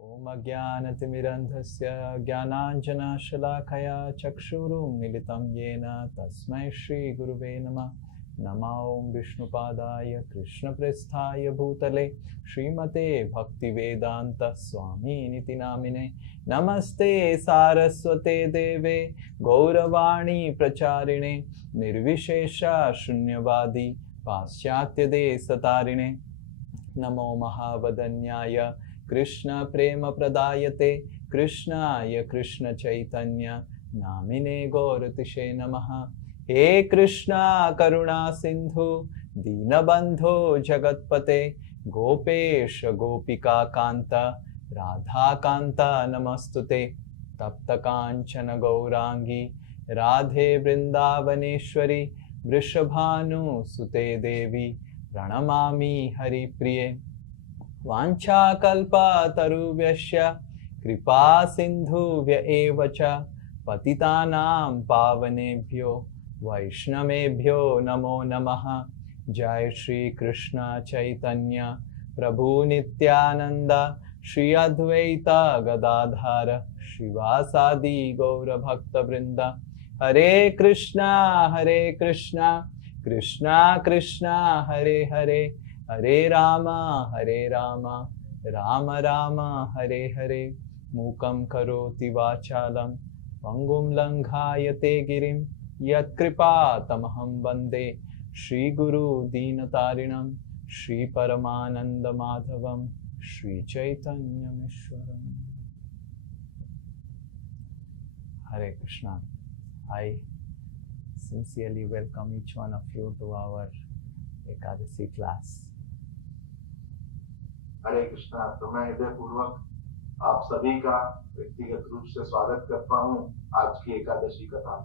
ओम अज्ञानतिमिरन्धस्य ज्ञानाञ्जनशलाकया चक्षुरुन्मीलितं येन तस्मै श्रीगुरुवे नमः। नमो ॐ विष्णुपादाय कृष्णप्रेष्ठाय भूतले श्रीमते भक्तिवेदान्त स्वामिनिति नामिने। नमस्ते सारस्वते देवे गौरवाणी प्रचारिणे निर्विशेष शून्यवादी पाश्चात्यदेशतारिणे। नमो महावदन्याय कृष्ण प्रेम प्रदायते कृष्णाय कृष्ण चैतन्य नामिने गौरतिशे नमः। हे कृष्णा करुणा सिंधु दीनबंधो जगत्पते गोपेश गोपिका कांत राधा कांत नमस्तुते। तप्त कांचन गौरांगी राधे वृंदावनेश्वरी वृषभानुसुते देवी प्रणमामि हरिप्रिये। वाञ्छाकल्पतरुभ्यश्च कृपा सिन्धुभ्य एव च पतितानां पावनेभ्यो वैष्णवेभ्यो नमो नमः। जय श्री कृष्ण चैतन्य प्रभु नित्यानंद श्री अद्वैत गदाधर श्रीवासादि गौर भक्त वृंद। हरे कृष्णा कृष्णा कृष्णा हरे हरे हरे राम राम राम हरे हरे। मूकं करोति वाचालं पंगुं लंघायते गिरिं यत्कृपा तमहं वन्दे श्रीगुरु दीनतारिणं श्रीपरमानंद माधवं श्रीचैतन्यमीश्वरम्। हरे Krishna. I sincerely welcome each one of you to our Ekadasi class. हरे कृष्णा। तो मैं हृदय पूर्वक आप सभी का व्यक्तिगत रूप से स्वागत करता हूँ आज की एकादशी कथा।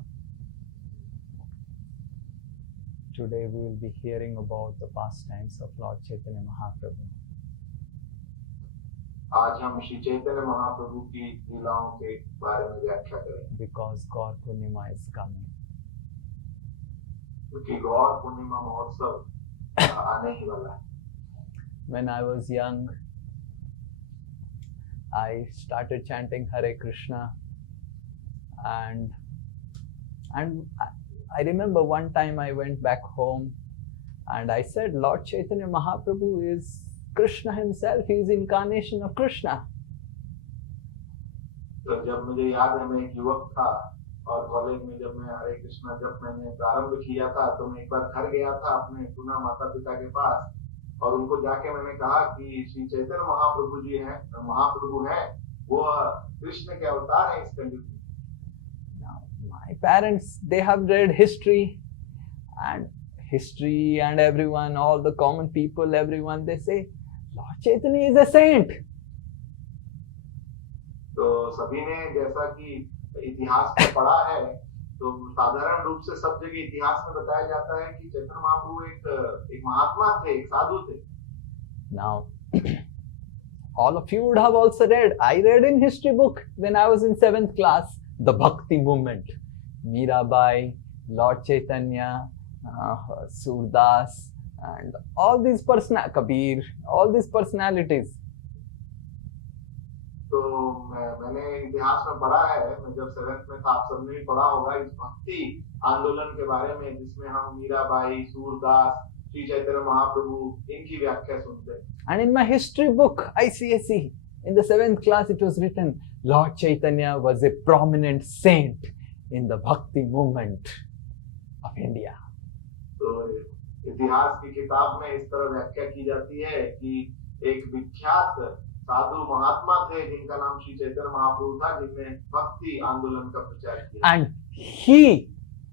Today we will be hearing about the pastimes of Lord Chaitanya Mahaprabhu. आज हम श्री चैतन्य महाप्रभु की लीलाओं के बारे में व्याख्या करेंगे। Because Gaur Purnima is coming. क्योंकि गौर पूर्णिमा महोत्सव आने ही वाला है। When I was young, I started chanting Hare Krishna, and I remember one time I went back home and I said, Lord Chaitanya Mahaprabhu is Krishna himself. He is incarnation of Krishna. तो जब मुझे याद है मैं एक युवक था और कॉलेज में जब मैं हरे कृष्णा जब मैंने प्रारंभ किया था तो मैं एक बार घर गया था अपने पुनः माता पिता के पास और उनको जाके मैंने कहा कि श्री चैतन्य महाप्रभु जी हैं, महाप्रभु हैं, वो कृष्ण के अवतार हैं इस कलयुग में। Now, my parents, they have read history and everyone, all the common people, everyone, they say, Lord Chaitanya is a saint. तो सभी ने जैसा कि इतिहास में पढ़ा है तो साधारण रूप से सब जगह इतिहास में बताया जाता है कि चैतन्य महाप्रभु एक महात्मा थे, एक साधु थे। Now, all of you would have also read. I read in history book when I was in 7th class, the Bhakti movement. Mirabai, Lord Chaitanya, Surdas, and all these Kabir, all these personalities. तो मैंने इतिहास में पढ़ा है, मैं जब 7th में था, आप सबने भी पढ़ा होगा इस भक्ति आंदोलन के बारे में जिसमें हम मीराबाई, सूरदास, श्री चैतन्य महाप्रभु इनकी व्याख्या सुनते हैं। And in my history book, ICSE, in the 7th class, it was written, Lord Chaitanya was a prominent saint in the Bhakti movement of India. तो इतिहास की किताब में इस तरह व्याख्या की जाती है कि एक विख्यात साधु महात्मा थे जिनका नाम श्री चैतन्य महाप्रभु था जिनने भक्ति आंदोलन का प्रचार किया। And he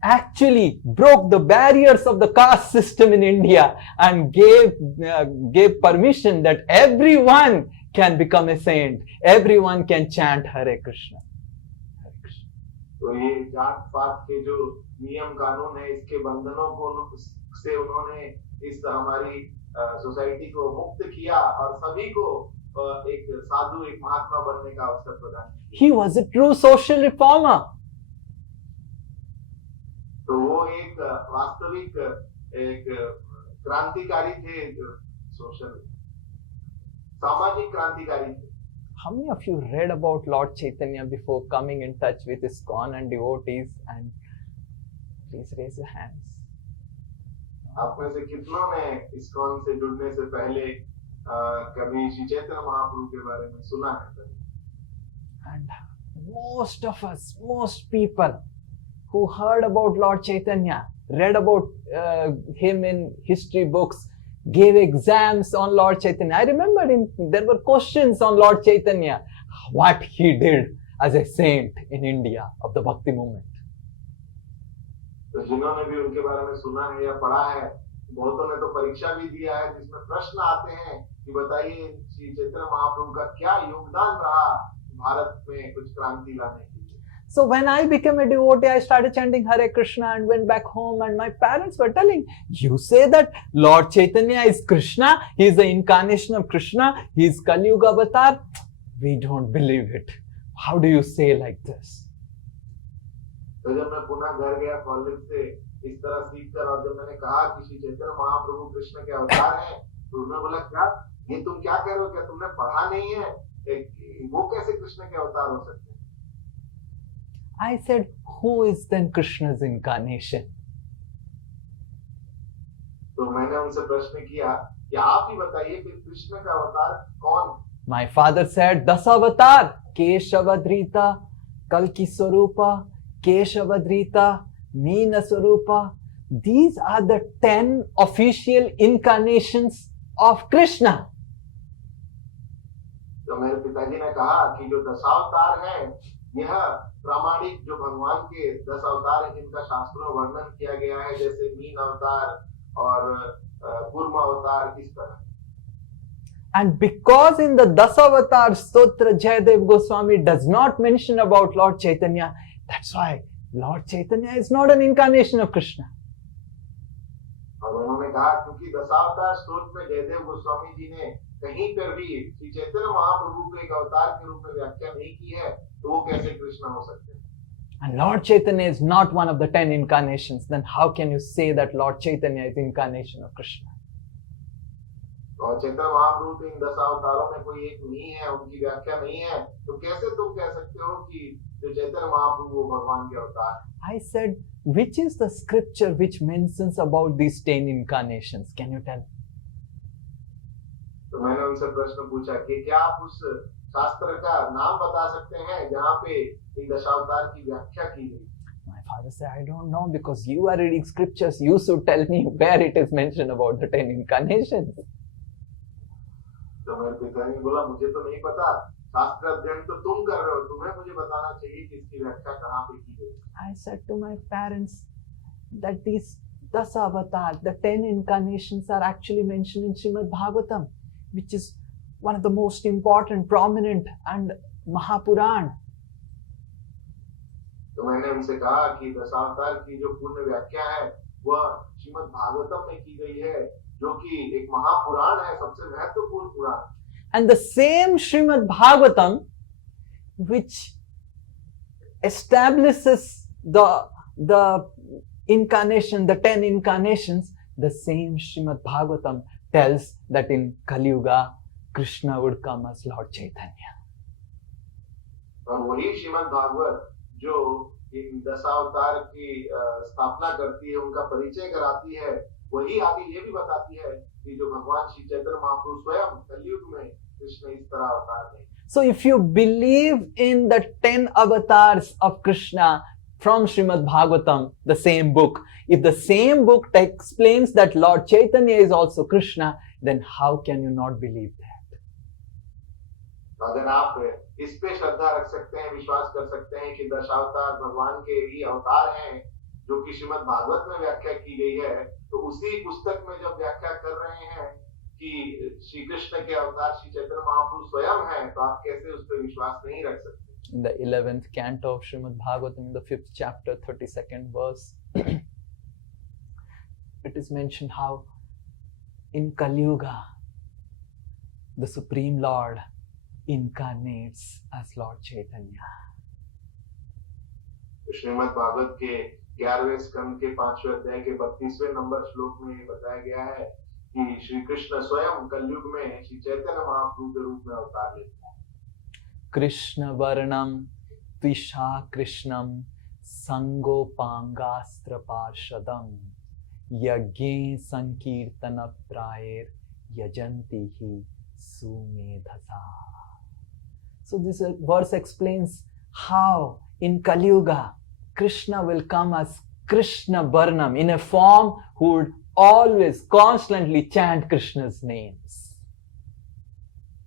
actually broke the barriers of the caste system in India and gave permission that everyone can become a saint, everyone can chant Hare Krishna. Hare Krishna. तो ये जात पात के जो नियम कानून है इसके बंधनों को से उन्होंने इस हमारी सोसाइटी को मुक्त किया और सभी को एक साधु, एक महात्मा बनने का अवसर प्रदान किया। He was a true social reformer. तो वो एक वास्तविक एक क्रांतिकारी थे, सोशल सामाजिक क्रांतिकारी थे। How many of you read about Lord Chaitanya before coming in touch with ISKCON and devotees? And please raise your hands. आप में से कितनों ने इस्कॉन से जुड़ने से पहले कभी श्री चैतन्य महाप्रभु के बारे में सुना है? And most of us, most people who heard about Lord Chaitanya, read about him in history books, gave exams on Lord Chaitanya. I remember there were questions on Lord Chaitanya, what he did as a saint in India of the Bhakti movement. तो जिन्होंने भी उनके बारे में सुना है या पढ़ा है, बहुतों ने तो परीक्षा भी दिया है जिसमें प्रश्न आते हैं कि बताइए श्री चैतन्य महाप्रभु का क्या योगदान रहा भारत में कुछ क्रांति लाने के लिए. So when I became a devotee, I started chanting Hare Krishna and went back home, and my parents were telling, you say that Lord Chaitanya is Krishna, he is the incarnation of Krishna, he is Kali Yuga avatar. We don't believe it. How do you say like this? तो जब मैं पुनः घर गया college से इस तरह सीखकर और जब मैंने कहा कि श्री चैतन्य महाप्रभु कृष्ण के अवतार हैं, तो उन्होंने बोला क्या ये तुम क्या कह रहे हो, क्या तुमने पढ़ा नहीं है, वो कैसे कृष्ण के अवतार हो सकते हैं? I said, who is then Krishna's incarnation? तो मैंने उनसे प्रश्न किया कि आप ही बताइए कि कृष्ण का अवतार कौन? My father said, Dasavatar, Keshavadrita, Kalki Swarupa, Keshavadrita, Meena Swarupa. These are the 10 official incarnations of Krishna. तो मेरे पिताजी ने कहा कि जो दशावतार हैं, यह प्रामाणिक जो भगवान के 10 अवतार हैं जिनका शास्त्रों में वर्णन किया गया है, जैसे मीन अवतार और कूर्म अवतार, इस तरह. And because in the Dasavatar Stotra Jayadev Goswami does not mention about Lord Chaitanya, that's why Lord Chaitanya is not an incarnation of Krishna. और उन्होंने कहा क्योंकि दशावतार स्तोत्र में जयदेव गोस्वामी जी ने कहीं पर भी श्री चैतन्य महाप्रभु को एक अवतार के रूप में व्याख्या नहीं की है, तो वो कैसे कृष्ण हो सकते हैं? And Lord Chaitanya is not one of the 10 incarnations. Then how can you say that Lord Chaitanya is incarnation of Krishna? और चैतन्य महाप्रभु तो इन 10 अवतारों में कोई एक नहीं है, उनकी व्याख्या नहीं है, तो कैसे तुम कह सकते हो कि जो चैतन्य महाप्रभु वो भगवान के अवतार? I said, which is the scripture which mentions about these 10 incarnations? Can you tell? तो मैंने उनसे प्रश्न पूछा कि क्या आप उस शास्त्र का नाम बता सकते हैं जहाँ पे इन दशावतार की व्याख्या की गई? My father said, I don't know, because you are reading scriptures. You should tell me where it is mentioned about the 10 incarnations. तो मेरे पिताजी ने बोला मुझे तो नहीं पता, शास्त्र अध्ययन तो तुम कर रहे हो, तुम्हें मुझे बताना चाहिए कि इसकी व्याख्या कहाँ पे की गई. I said to my parents that these Dasavatar, the 10 incarnations, are actually mentioned in Srimad Bhagavatam, which is one of the most important, prominent and Mahapuran. तो मैंने उनसे कहा कि दशावतार की जो पूर्ण व्याख्या है वह श्रीमद् भागवतम में की गई है, जो कि एक महापुराण है, सबसे महत्वपूर्ण पुराण. And the same Srimad Bhagavatam, which establishes the incarnation, the 10 incarnations, the same Srimad Bhagavatam tells that in Kali Yuga, Krishna would come as Lord Chaitanya. और वही श्रीमद् भागवत जो इन दशावतार की स्थापना करती है, उनका परिचय कराती है, वही आगे ये भी बताती है कि जो भगवान श्री चैतन्य महाप्रभु स्वयं कलयुग में कृष्ण इस तरह अवतार लेंगे. So if you believe in the 10 avatars of Krishna from Srimad Bhagavatam, the same book, if the same book explains that Lord Chaitanya is also Krishna, then how can you not believe that? अगर आप इस पे श्रद्धा रख सकते हैं, विश्वास कर सकते हैं कि दशावतार भगवान के ही अवतार हैं, जो कि श्रीमद् भागवत में व्याख्या की गई है, तो उसी पुस्तक में जब व्याख्या कर रहे हैं कि श्री कृष्ण के अवतार श्री चैतन्य महाप्रभु स्वयं हैं, तो आप कैसे उस पर विश्वास नहीं रख सकते? In the 11th canto of Srimad Bhagavatam, in the 5th chapter, 32nd verse, it is mentioned how in Kali Yuga, the Supreme Lord incarnates as Lord Chaitanya. Shrimad Bhagavat के 11वें स्कंद के 5वें अध्याय के 32वें नंबर श्लोक में ये बताया गया है कि श्री कृष्ण स्वयं कलयुग में श्री चैतन्य महाप्रभु के रूप में अवतार लेते हैं. कृष्ण वर्णम त्विषा कृष्णम संगोपांगास्त्र पार्षदम यज्ञे संकीर्तन प्रायर यजंती ही सुमेधसा. So this verse explains how in Kali Yuga Krishna will come as Krishna Varnam in a form who would always constantly chant Krishna's names.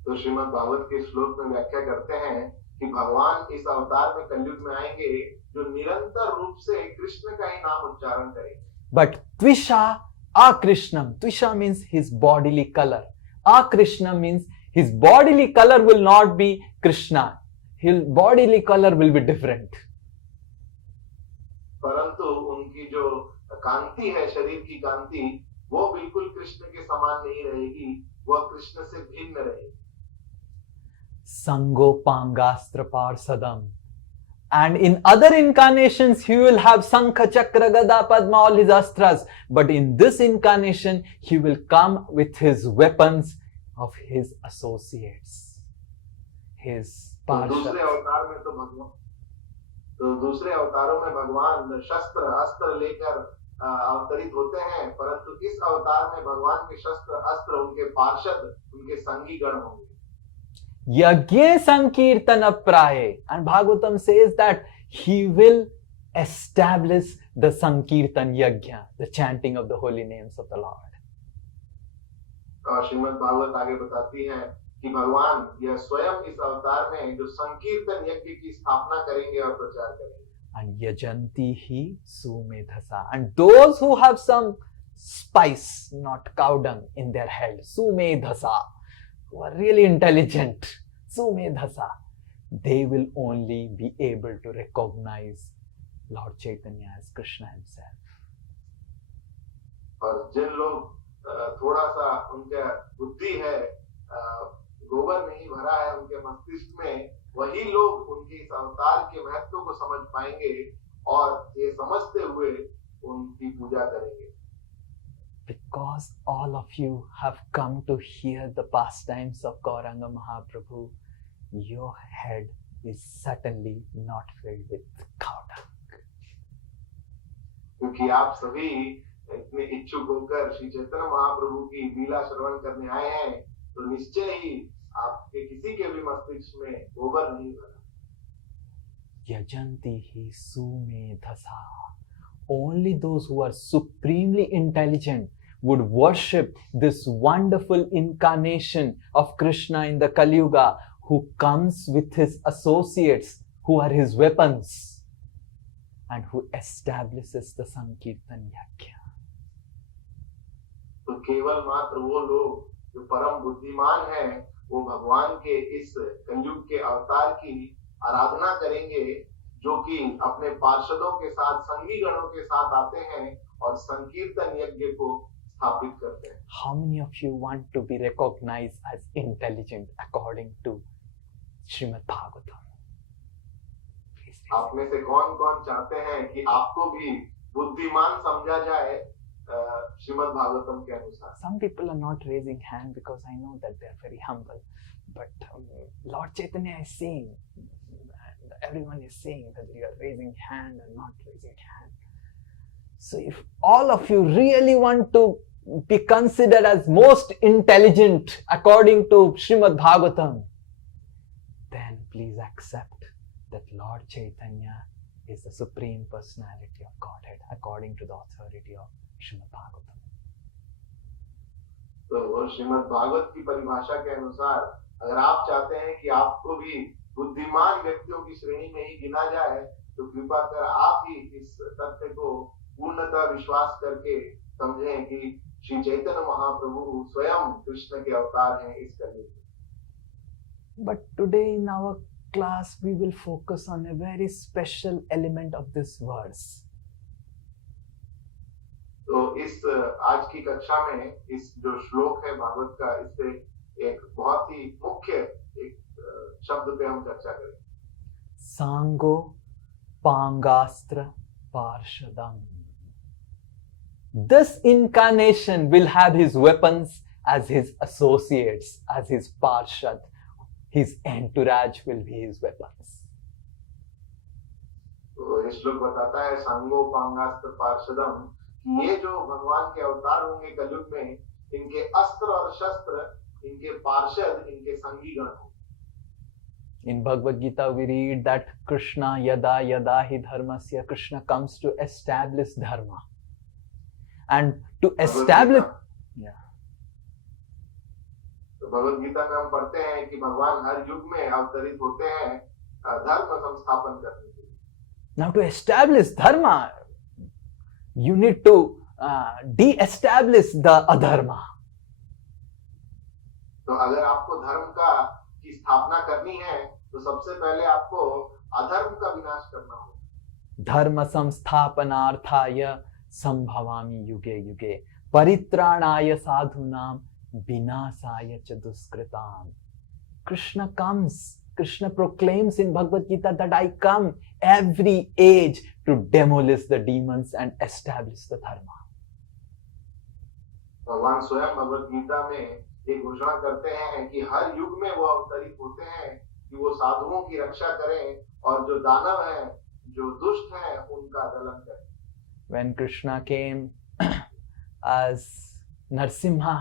तो श्रीमद् भागवत के श्लोक में व्याख्या करते हैं कि भगवान इस अवतार में कलयुग में आएंगे जो निरंतर रूप से कृष्ण का ही नाम उच्चारण करेंगे. But Tvisha Akrishnam, Tvisha means his bodily color. Akrishna means his bodily color will not be Krishna. His bodily color will be different. परंतु उनकी जो कांति है, शरीर की कांति, वो बिल्कुल कृष्ण के समान नहीं रहेगी, वह कृष्ण से भिन्न रहेगी. Sangopangastra Parsadam. And in other incarnations, he will have Sankha, Chakra, Gada, Padma, all his astras. But in this incarnation, he will come with his weapons of his associates. His दूसरे अवतार में दूसरे अवतारों में भगवान शस्त्र अस्त्र लेकर अवतरित होते हैं, परंतु इस अवतार में भगवान के शस्त्र अस्त्र उनके पार्षद, उनके संगी गण होंगे. Yagye Sankirtana Praye. And Bhagavatam says that he will establish the Sankirtan Yagya, the chanting of the holy names of the Lord. Shrimad Bhagavat आगे बताती है कि भगवान यह स्वयं इस अवतार में जो संकीर्तन यज्ञ की स्थापना करेंगे और प्रचार करेंगे. And yajanti hi sumedhasa. And those who have some spice, not cow dung, in their head, sumedhasa, who are really intelligent, sumedhasa, they will only be able to recognize Lord Chaitanya as Krishna himself. और जिन लोग थोड़ा सा उनका बुद्धि है, गोबर नहीं भरा है उनके मस्तिष्क में, वही लोग उनके इस अवतार के महत्व को समझ पाएंगे और ये समझते हुए उनकी पूजा करेंगे. Because all of you have come to hear the pastimes of Gauranga Mahaprabhu, your head is certainly not filled with cow dung. क्योंकि आप सभी इतने इच्छुक होकर श्री चैतन्य महाप्रभु की लीला श्रवण करने आए हैं, तो निश्चय ही आपके किसी के भी मस्तिष्क में गोबर नहीं भरा. Yajanti hi sumedhasa. Only those who are supremely intelligent would worship this wonderful incarnation of Krishna in the Kali Yuga, who comes with his associates, who are his weapons, and who establishes the Sankirtan Yagya. तो केवल मात्र वो लोग जो परम बुद्धिमान हैं, वो भगवान के इस कलयुग के अवतार की आराधना करेंगे, जो कि अपने पार्षदों के साथ, संगी गणों के साथ आते हैं और संकीर्तन यज्ञ को स्थापित करते हैं. How many of you want to be recognized as intelligent according to Srimad Bhagavatam? आप में से कौन कौन चाहते हैं कि आपको भी बुद्धिमान समझा जाए श्रीमद् भागवतम के अनुसार? Some people are not raising hand because I know that they are very humble, but Lord Chaitanya is saying, and everyone is saying that you are raising hand and not raising hand. So if all of you really want to be considered as most intelligent according to Srimad Bhagavatam, then please accept that Lord Chaitanya is the Supreme Personality of Godhead according to the authority of Srimad Bhagavatam. तो श्रीमद् भागवत की परिभाषा के अनुसार अगर आप चाहते हैं कि आपको भी बुद्धिमान व्यक्तियों की श्रेणी में ही गिना जाए, तो कृपा कर आप ही इस तथ्य को पूर्णतः विश्वास करके समझें कि श्री चैतन्य महाप्रभु स्वयं कृष्ण के अवतार हैं इस कलयुग में. But today in our class we will focus on a very special element of this verse. तो इस आज की कक्षा में इस जो श्लोक है भागवत का, इससे एक बहुत ही मुख्य एक शब्द पे हम चर्चा करें. Sango Pangastra Parshadam. This incarnation will have his weapons as his associates, as his parshad, his entourage will be his weapons. तो ये श्लोक बताता है सांगोपांगास्त्र पार्षदम, ये जो भगवान के अवतार होंगे कलयुग में, इनके अस्त्र और शस्त्र, इनके पार्षद, इनके संगी गण होंगे। In Bhagavad Gita, we read that Krishna yada yada hi dharmasya, Krishna comes to establish dharma. And to establish, yeah. तो भगवद गीता में हम पढ़ते हैं कि भगवान हर युग में अवतरित होते हैं धर्म संस्थापन करने के लिए। Now to establish dharma, you need to de-establish the adharma. तो अगर आपको धर्म की स्थापना करनी है, तो सबसे पहले आपको अधर्म का विनाश करना होगा। धर्म संस्थापनार्थाय संभवामि युगे युगे परित्राणाय साधूनां विनाशाय च दुष्कृताम्. Krishna proclaims in Bhagavad Gita that I come every age to demolish the demons and establish the dharma. भगवान स्वयं भगवद गीता में ये घोषणा करते हैं कि हर युग में वो अवतरित होते हैं कि वो साधुओं की रक्षा करें और जो दानव हैं, जो दुष्ट हैं, उनका दलन करें। When Krishna came as Narsimha,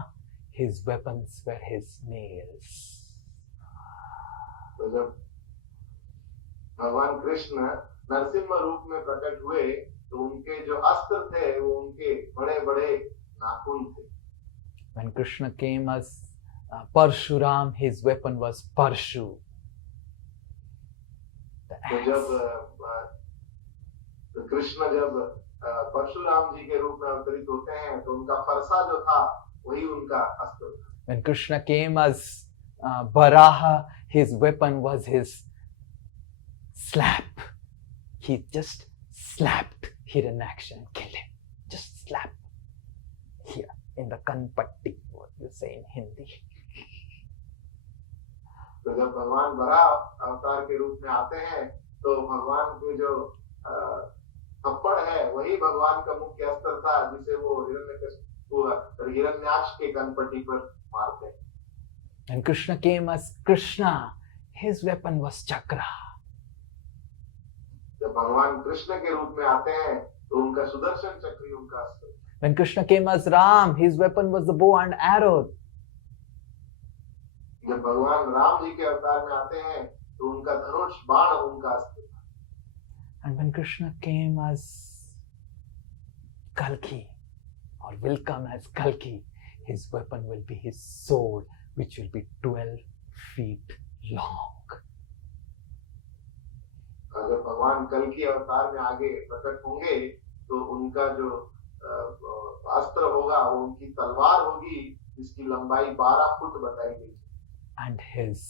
his weapons were his nails. तो जब भगवान कृष्ण नरसिम्हा रूप में प्रकट हुए, तो उनके जो अस्त्र थे वो उनके बड़े बड़े नाखून थे। When Krishna came as Parshuram, his weapon was Parshu. तो जब कृष्ण जब परशुराम जी के रूप में अवतरित होते हैं, तो उनका फरसा जो था वही उनका अस्त्र था। When Krishna came as Varaha, his weapon was his slap. He just slapped Hiranyaksha and killed him. Just slap here in the kanpatti, what you say in Hindi. तो जब भगवान वराह अवतार के रूप में आते हैं, तो भगवान के जो थप्पड़ है वही भगवान का मुख्य अस्त्र था, जिसे वो हिरण्याक्ष के कनपट्टी पर मारते हैं। And Krishna came as Krishna, his weapon was Chakra. जब भगवान कृष्ण के रूप में आते हैं, तो उनका सुदर्शन चक्र ही उनका अस्त्र। When Krishna came as Ram, his weapon was the bow and arrow. जब भगवान राम जी के अवतार में आते हैं, तो उनका धनुष बाण उनका अस्त्र था। And when Krishna came as Kalki, or will come as Kalki, his weapon will be his sword, which will be 12 feet long. अगर भगवान कल की अवतार में आगे प्रकट होंगे, तो उनका जो अस्त्र होगा वो उनकी तलवार होगी, जिसकी लंबाई 12 फुट बताई गई। And his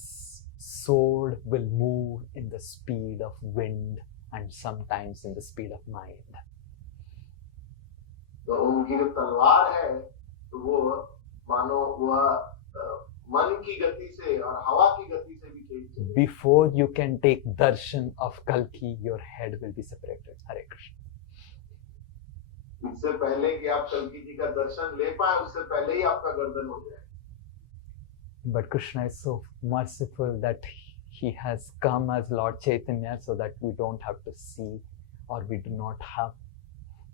sword will move in the speed of wind and sometimes in the speed of mind. तो उनकी जो तलवार है, तो वो मानो वह मन की गति से और हवा की गति से भी तेज चले। Before you can take darshan of Kalki, your head will be separated. Hare Krishna. इससे पहले कि आप कल्की जी का दर्शन ले पाए, उससे पहले ही आपका गर्दन हो जाए। But Krishna is so merciful that he has come as Lord Chaitanya so that we don't have to see or we do not have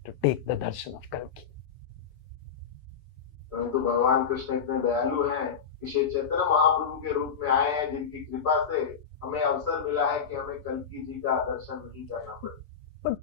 to take the darshan of Kalki. परंतु भगवान कृष्ण इतने दयालु हैं कि श्री चैतन्य महाप्रभु के रूप में आए हैं, जिनकी कृपा से हमें अवसर मिला है कि हमें कल्की जी का दर्शन नहीं करना पड़े। But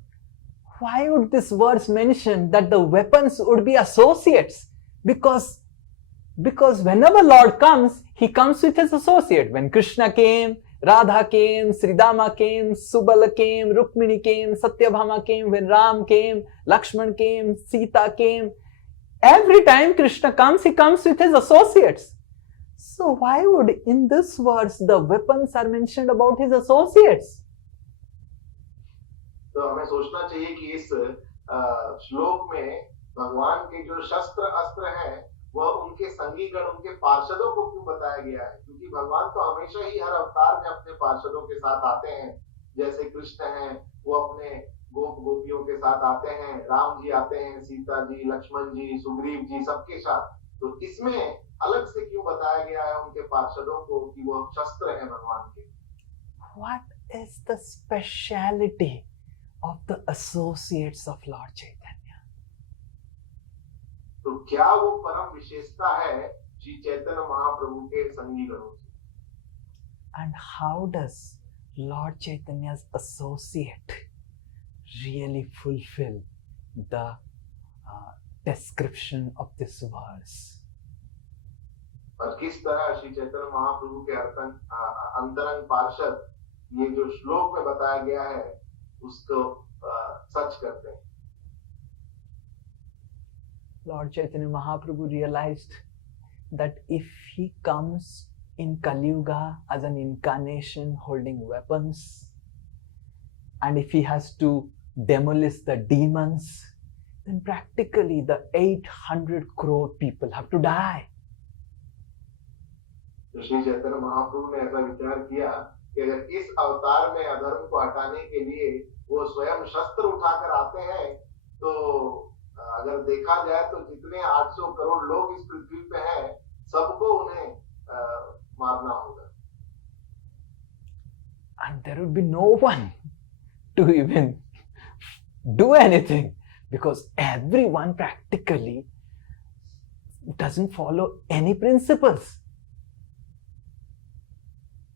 why would this verse mention that the weapons would be associates? Because whenever Lord comes, he comes with his associate. When Krishna came, Radha came, Sridama came, Subala came, Rukmini came, Satyabhama came, when Ram came, Lakshman came, Sita came. Every time Krishna comes, he comes with his associates. So why would in this verse the weapons are mentioned about his associates? तो हमें सोचना चाहिए कि इस श्लोक में भगवान के जो शस्त्र अस्त्र हैं, वह उनके संगी गण, उनके पार्षदों को क्यों बताया गया है? क्योंकि भगवान तो हमेशा ही हर अवतार में अपने पार्षदों के साथ आते हैं। जैसे कृष्ण हैं, वो अपने गोप गोपियों के साथ आते हैं, राम जी आते हैं, सीता जी, लक्ष्मण जी, सुग्रीव जी, सबके साथ। तो इसमें अलग से क्यों बताया गया है उनके पार्षदों को कि वो शस्त्र हैं भगवान के? What is the speciality of the associates of Lord Chaitanya? तो क्या वो परम विशेषता है श्री चैतन्य महाप्रभु के संगी गणों की? And how does Lord Chaitanya's associate really fulfill the description of this verse? और किस तरह श्री चैतन्य महाप्रभु के अंतरंग पार्षद ये जो श्लोक में बताया गया है उसको सच करते हैं? Lord Chaitanya Mahaprabhu realized that if he comes in Kali Yuga as an incarnation holding weapons, and if he has to demolish the demons, then practically the 800 crore people have to die. तो श्री चैतन्य महाप्रभु ने ऐसा विचार किया कि अगर इस अवतार में अधर्म को हटाने के लिए वो स्वयं शस्त्र उठाकर आते हैं तो अगर देखा जाए तो जितने 800 करोड़ लोग इस पृथ्वी पे हैं सबको उन्हें मारना होगा. And there would be no one to even do anything because everyone practically doesn't follow any principles.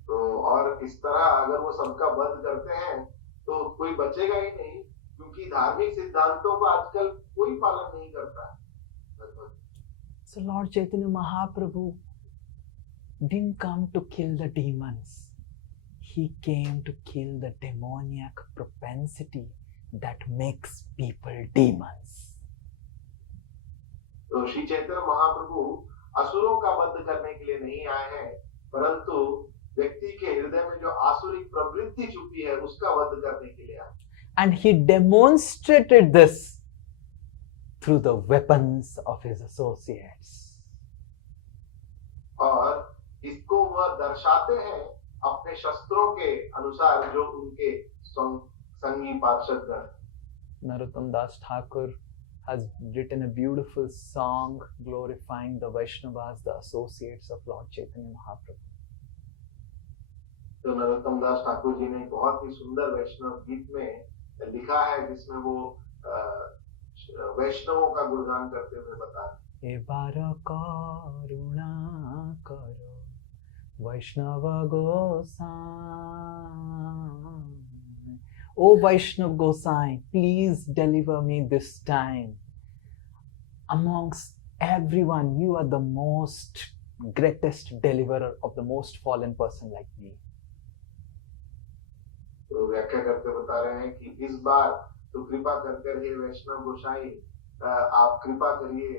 तो और इस तरह अगर वो सबका वध करते हैं तो कोई बचेगा ही नहीं क्योंकि धार्मिक सिद्धांतों को आजकल कोई पालन नहीं करता है. So Lord Chaitanya Mahaprabhu didn't come to kill the demons. He came to kill the demoniac propensity that makes people demons. तो श्री चैतन्य महाप्रभु असुरों का वध करने के लिए नहीं आए हैं परंतु व्यक्ति के हृदय में जो आसुरिक प्रवृत्ति छुपी है उसका वध करने के लिए आए. And he demonstrated this through the weapons of his associates. और इसको वह दर्शाते हैं अपने शस्त्रों के अनुसार जो उनके संगी पार्षद गण. Narottam Das Thakur has written a beautiful song glorifying the Vaishnavas, the associates of Lord Chaitanya Mahaprabhu. तो नरोत्तम दास ठाकुर जी ने बहुत ही सुंदर वैष्णव गीत में लिखा है जिसमें वो वैष्णवों का गुणगान करते हुए बताते हैं. ए बार करुणा करो वैष्णव गोसाई. O Vaishnav Gosai, please deliver me this time. Amongst everyone, you are the most greatest deliverer of the most fallen person like me. तो व्याख्या करते बता रहे हैं कि इस बार तो कृपा कर हे वैष्णव गोसाई आप कृपा करिए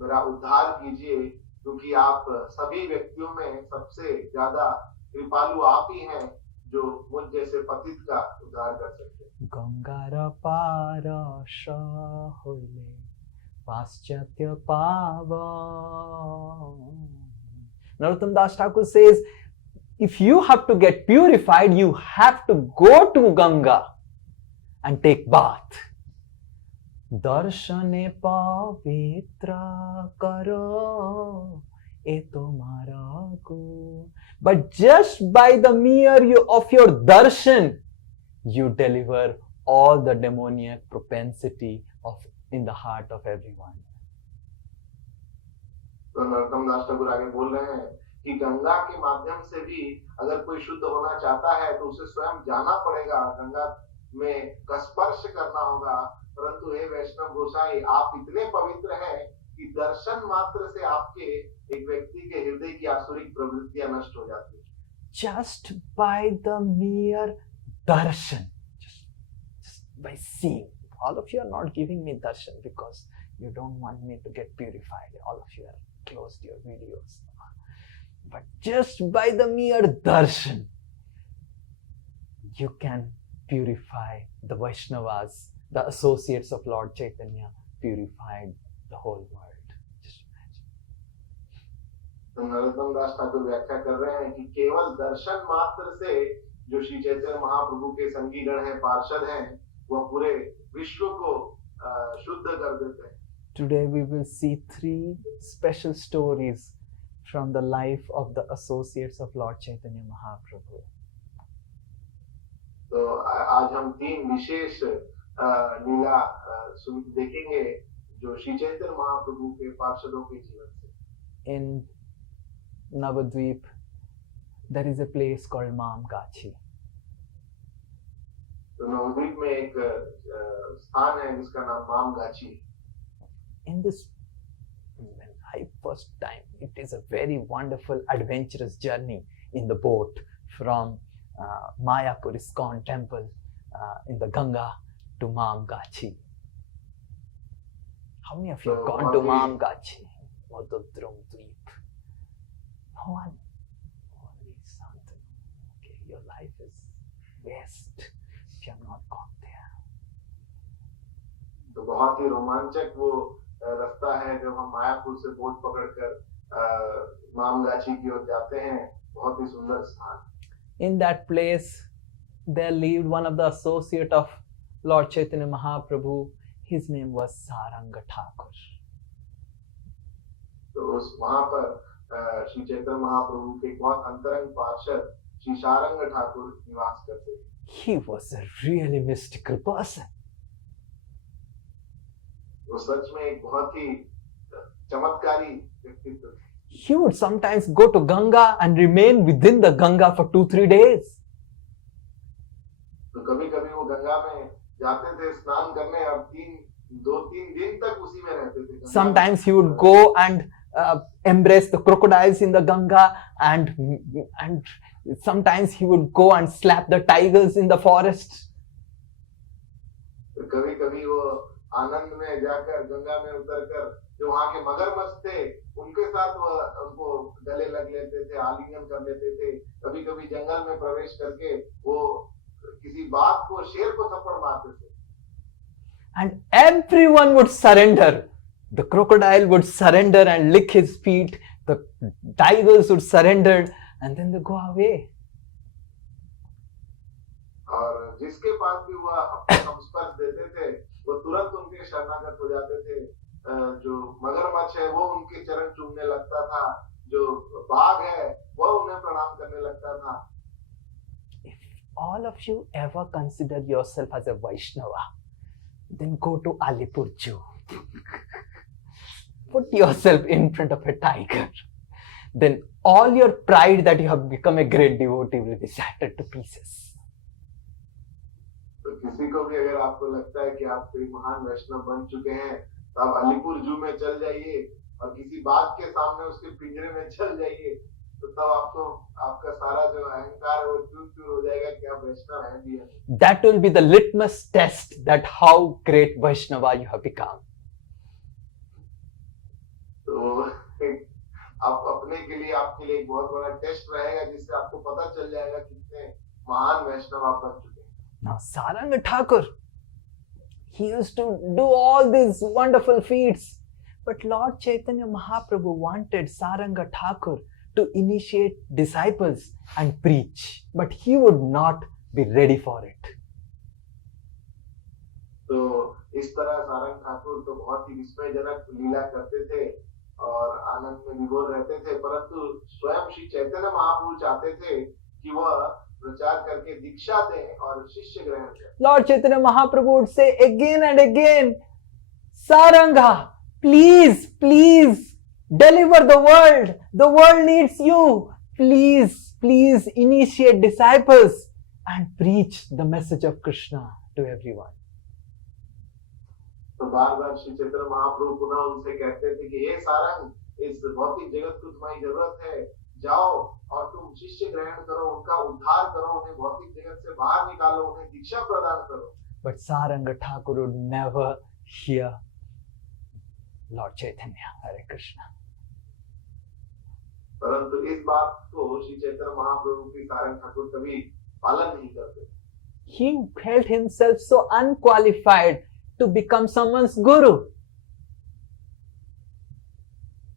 मेरा उद्धार कीजिए क्योंकि आप सभी व्यक्तियों में सबसे ज्यादा कृपालु आप ही हैं जो मुझ जैसे पतित का उद्धार कर सकते हैं. गंगार पार होइले पाश्चात्य पावन. Narottam Das Thakur says, if you have to get purified, you have to go to Ganga and take bath. Darshane pavitra karo e tomara ko. But just by the mere of your darshan, you deliver all the demoniac propensity in the heart of everyone. तो नरोत्तम दास ठाकुर आगे बोल रहे हैं कि गंगा के माध्यम से भी अगर कोई शुद्ध होना चाहता है तो उसे स्वयं जाना पड़ेगा, गंगा में का स्पर्श करना होगा. परंतु हे वैष्णव गोसाई आप इतने पवित्र हैं कि दर्शन मात्र से आपके एक व्यक्ति के हृदय की आसुरिक प्रवृत्तियां नष्ट हो जाती है. Just by the mere darshan, just by seeing. All of you are not giving me darshan because you don't want me to get purified. All of you are closed your videos. But just by the mere darshan, you can purify the Vaishnavas, the associates of Lord Chaitanya, purified the whole world. Just imagine. तो नरोत्तम दास ठाकुर व्याख्या कर रहे हैं कि केवल दर्शन मात्र से जो श्री चैतन्य महाप्रभु के संगीगण हैं, पार्षद हैं, वह पूरे विश्व को शुद्ध कर देते हैं. Today we will see 3 special stories from the life of the associates of Lord Chaitanya Mahaprabhu. तो आज हम 3 विशेष लीला देखेंगे जो श्री चैतन्य महाप्रभु के पार्षदों के जीवन से। In Navadvip, there is a place called Mamgachi. तो नवद्वीप में एक स्थान है जिसका नाम मामगाछी। In this, when I first time, it is a very wonderful, adventurous journey in the boat from Mayapur ISKCON temple in the Ganga to Mamgachi. How many of you have gone to Mamgachi? Madhudrum Dweep. No one. Only something. Okay, your life is waste if you have not gone there. तो बहुत ही रोमांचक वो रास्ता है जब हम मायापुर से boat पकड़कर मामगाछी की ओर जाते हैं। बहुत ही सुंदर स्थान। In that place, there lived one of the associate of Lord Chaitanya Mahaprabhu. His name was Saranga Thakur. तो उस वहां पर श्री चैतन्य महाप्रभु के बहुत अंतरंग पार्षद श्री सारंग ठाकुर निवास करते थे। He was a really mystical person. वो सच में एक बहुत ही चमत्कारी व्यक्तित्व थे। He would sometimes go to Ganga and remain within the Ganga for 2-3 days. तो कभी-कभी वो गंगा में जाते थे स्नान करने और 2-3 दिन तक उसी में रहते थे। Sometimes he would go and embrace the crocodiles in the Ganga, and sometimes he would go and slap the tigers in the forest. तो कभी-कभी वो आनंद में जाकर गंगा में उतरकर जो वहाँ के मगरमच्छ थे उनके साथ वो उनको गले लग लेते थे, आलिंगन कर लेते थे। कभी-कभी जंगल में प्रवेश करके वो किसी बाघ को, शेर को थप्पड़ मारते थे। And everyone would surrender. The crocodile would surrender and lick his feet. The tigers would surrender and then they go away. और जिसके पास भी वो अपना संस्पर्श देते थे वो तुरंत उनके शरणागत हो जाते थे। जो मगरमच्छ है वो उनके चरण चूमने लगता था, जो बाघ है वो उन्हें प्रणाम करने लगता था। If all of you ever consider yourself as a Vaishnava, then go to Alipur Zoo. Put yourself in front of a tiger. Then all your pride that you have become a great devotee will be shattered to pieces. तो किसी को भी अगर आपको लगता है कि आप कोई महान वैष्णव बन चुके हैं तो आप अलीपुर जू में चल जाइए और किसी बाघ के सामने उसके पिंजरे में चल जाइए, तो तब आपको आपका सारा जो अहंकार है वो चूर-चूर हो जाएगा कि आप वैष्णव हैं भी हैं। That will be the litmus test that how great Vaishnava you have become. तो आप अपने के लिए आपके लिए एक बहुत बड़ा टेस्ट रहेगा जिससे आपको पता चल जाएगा कितने महान वैष्णव आप बन चुके हैं। Now Saranga Thakur, he used to do all these wonderful feats, but Lord Chaitanya Mahaprabhu wanted Saranga Thakur to initiate disciples and preach, but he would not be ready for it. तो इस तरह सारंग ठाकुर तो बहुत ही विस्मयजनक लीला करते थे और आनंद में विभोर रहते थे, परंतु स्वयं श्री चैतन्य महाप्रभु चाहते थे कि वह प्रचार करके दीक्षा दें और शिष्य ग्रहण करें। Lord Chaitanya Mahaprabhu would say again and again, Saranga, please, please deliver the world. The world needs you. Please, please initiate disciples and preach the message of Krishna to everyone. तो बार-बार श्री चैतन्य महाप्रभु पुनः उनसे कहते थे कि हे सारंग, इस भौतिक जगत को तुम्हारी जरूरत है, जाओ और तुम शिष्य ग्रहण करो, उनका उद्धार करो, उन्हें भौतिक जगत से बाहर निकालो, उन्हें दीक्षा प्रदान करो। But Saranga Thakur would never hear Lord Chaitanya, Hare Krishna. परंतु इस बात को श्री चैतन्य महाप्रभु की सारंग ठाकुर कभी पालन नहीं करते। He held himself so unqualified to become someone's guru.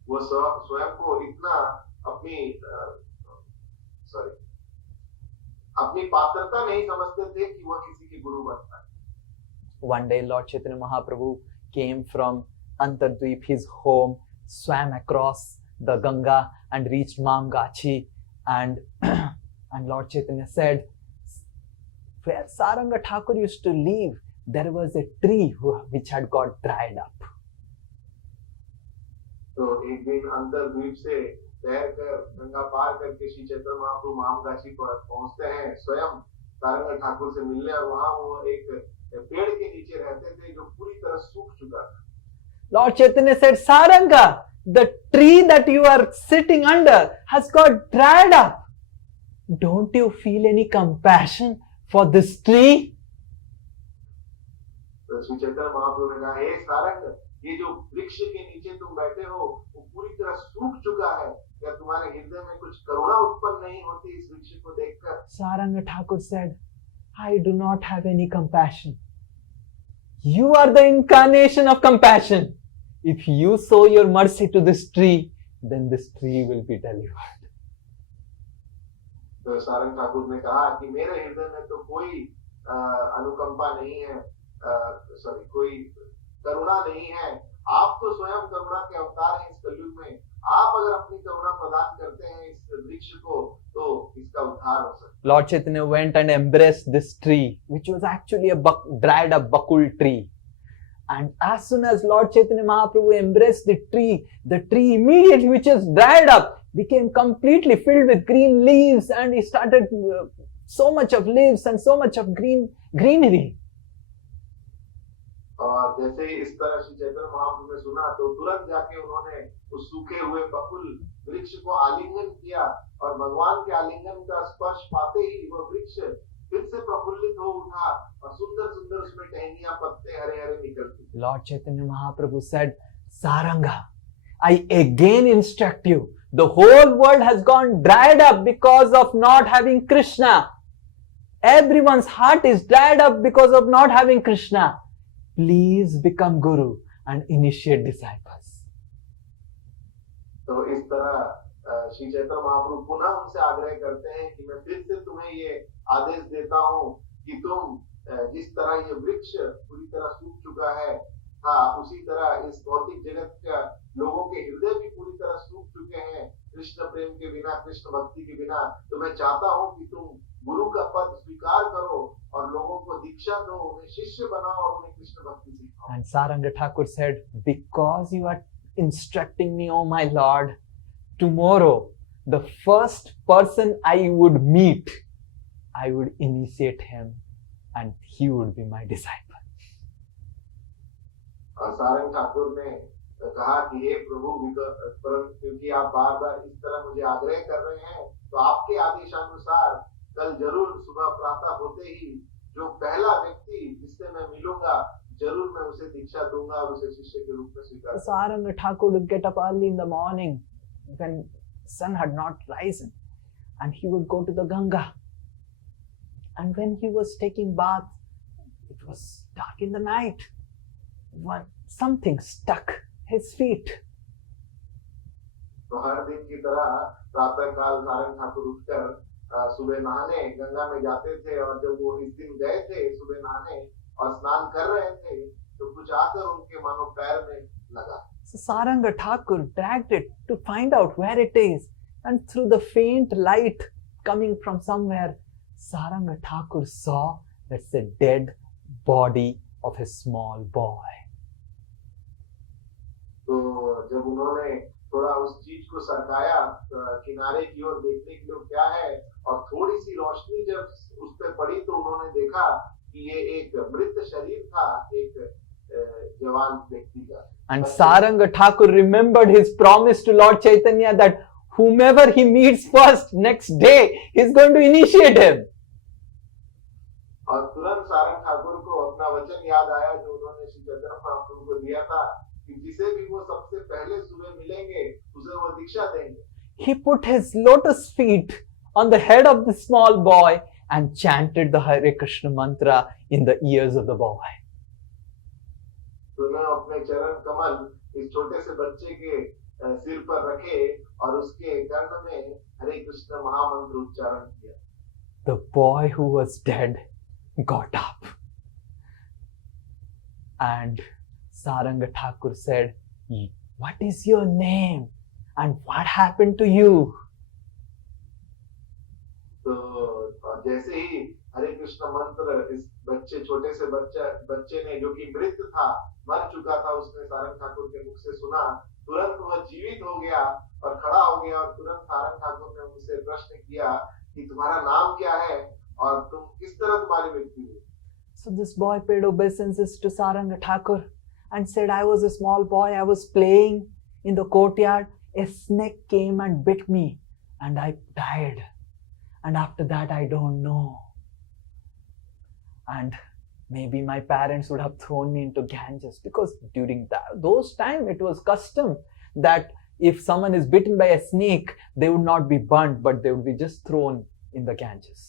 वो स्वयं को इतना अपनी पात्रता नहीं समझते थे कि वह किसी के गुरु बन पाए। One day Lord Chaitanya Mahaprabhu came from Antardweep, his home, swam across the Ganga and reached Mamgachi. And, and Lord Chaitanya said, where Saranga Thakur used to live, there was a tree which had got dried up. तो एक दिन अंतरद्वीप से तैर कर गंगा पार करके श्री चैतन्य महाप्रभु मामगाछी पर पहुंचते हैं स्वयं सारंग ठाकुर से मिलने, और वहां वो एक पेड़ के नीचे रहते थे जो पूरी तरह सूख चुका था. Lord Chaitanya said, Saranga, the tree that you are sitting under has got dried up. Don't you feel any compassion for this tree? तो श्री चैतन्य महाप्रभु ने कहा, हे सारंग, ये जो वृक्ष के नीचे तुम बैठे हो वो पूरी तरह सूख चुका है, क्या तुम्हारे हृदय में कुछ करुणा उत्पन्न नहीं होती इस वृक्ष को देखकर? Saranga Thakur said, I do not have any compassion. You are the incarnation of compassion. If you show your mercy to this tree, then this tree will be delivered. तो सारंग ठाकुर ने कहा कि मेरे हृदय में तो कोई अनुकंपा नहीं है, कोई करुणा नहीं है. आप तो स्वयं करुणा के अवतार हैं इस कलयुग में. आप अगर अपनी करुणा प्रदान करते हैं इस वृक्ष को, तो इसका उद्धार हो सकता है. Lord Chaitanya went and embraced this tree, which was actually a dried up bakul tree. And as soon as Lord Chaitanya Mahaprabhu embraced the tree immediately, which was dried up, became completely filled with green leaves, and he started so much of leaves and so much of greenery. और जैसे ही इस तरह श्री चैतन्य महाप्रभु ने सुना तो तुरंत जाके उन्होंने उस सूखे हुए बकुल वृक्ष को आलिंगन किया, और भगवान के आलिंगन का स्पर्श पाते ही वह वृक्ष फिर से प्रफुल्लित हो उठा, और सुंदर सुंदर उसमें टहनियां, पत्ते हरे हरे निकलती. Lord Chaitanya Mahaprabhu said, Saranga, I again instruct you. The whole world has gone dried up because of not having Krishna. Everyone's heart is dried up because of not having Krishna. Please become Guru and initiate disciples. तो इस तरह श्री चैतन्य महाप्रभु पुनः उनसे आग्रह करते हैं कि मैं फिर से तुम्हें ये आदेश देता हूँ कि तुम जिस तरह ये वृक्ष पूरी तरह सूख चुका है था, उसी तरह इस भौतिक जगत का लोगों के हृदय भी पूरी तरह सूख चुके हैं कृष्ण प्रेम के बिना, कृष्ण भक्ति के बिना. तो मैं चाहता हूँ कि तुम गुरु का पद स्वीकार करो और लोगों को दीक्षा दो, उन्हें शिष्य बनाओ और उन्हें कृष्ण भक्ति सिखाओ. And Saranga Thakur said, because you are instructing me, oh my Lord, tomorrow the first person I would meet, I would initiate him and he would be my disciple. और सारंग ठाकुर ने कहा कि हे प्रभु, क्योंकि आप बार बार इस तरह मुझे आग्रह कर रहे हैं, तो आपके आदेशानुसार कल जरूर सुबह प्रातः होते ही जो पहला व्यक्ति जिससे मैं मिलूंगा, जरूर मैं उसे दीक्षा दूंगा और उसे शिष्य के रूप में स्वीकार करूंगा. Saranga Thakur would get up early in the morning when sun had not risen, and he would go to the Ganga. And when he was taking bath, it was dark in the night. Something stuck his feet. तो हर दिन की तरह प्रातः काल सारंग ठाकुर उठकर सुबह नहाने गंगा में जाते थे, और जब वो इस दिन गए थे सुबह नहाने और स्नान कर रहे थे, तो कुछ आकर उनके मानो पैर में लगा. So Saranga Thakur dragged it to find out where it is, and through the faint light coming from somewhere, Saranga Thakur saw that's a dead body of a small boy. तो जब उन्होंने थोड़ा उस चीज को सरकाया किनारे की ओर देखने के लिए क्या है, और थोड़ी सी रोशनी जब उस पर पड़ी तो उन्होंने देखा कि ये एक मृत शरीर था एक जवान व्यक्ति का. And Saranga Thakur remembered his promise to Lord Chaitanya that whomever he meets first next day, he's going to initiate him. और तुरंत सारंग ठाकुर को अपना वचन याद आया जो उन्होंने श्री चैतन्य महाप्रभु को दिया था कि जिसे भी वो सबसे पहले सुबह मिलेंगे उसे वो दीक्षा देंगे. He put his lotus feet on the head of the small boy and chanted the Hare Krishna mantra in the ears of the boy. तो उन्होंने अपने चरण कमल इस छोटे से बच्चे के सिर पर रखे और उसके कर्ण में हरे कृष्ण महामंत्र उच्चारण किया. The boy who was dead got up, and Saranga Thakur said, "What is your name and what happened to you?" तो और जैसे ही हरे कृष्ण मंत्र इस छोटे से बच्चे ने, जो कि मृत था, मर चुका था, उसने सारंग ठाकुर के मुख से सुना, तुरंत वह जीवित हो गया और खड़ा हो गया। और तुरंत सारंग ठाकुर ने उनसे प्रश्न किया कि तुम्हारा नाम क्या है और तुम किस तरह तुम्हारी मृत्यु हुई। So this boy paid obeisances to Saranga Thakur and said, "I was a small boy, I was playing in the courtyard, a snake came and bit me and I died. And after that, I don't know. And maybe my parents would have thrown me into Ganges, because during those times it was custom that if someone is bitten by a snake, they would not be burnt, but they would be just thrown in the Ganges."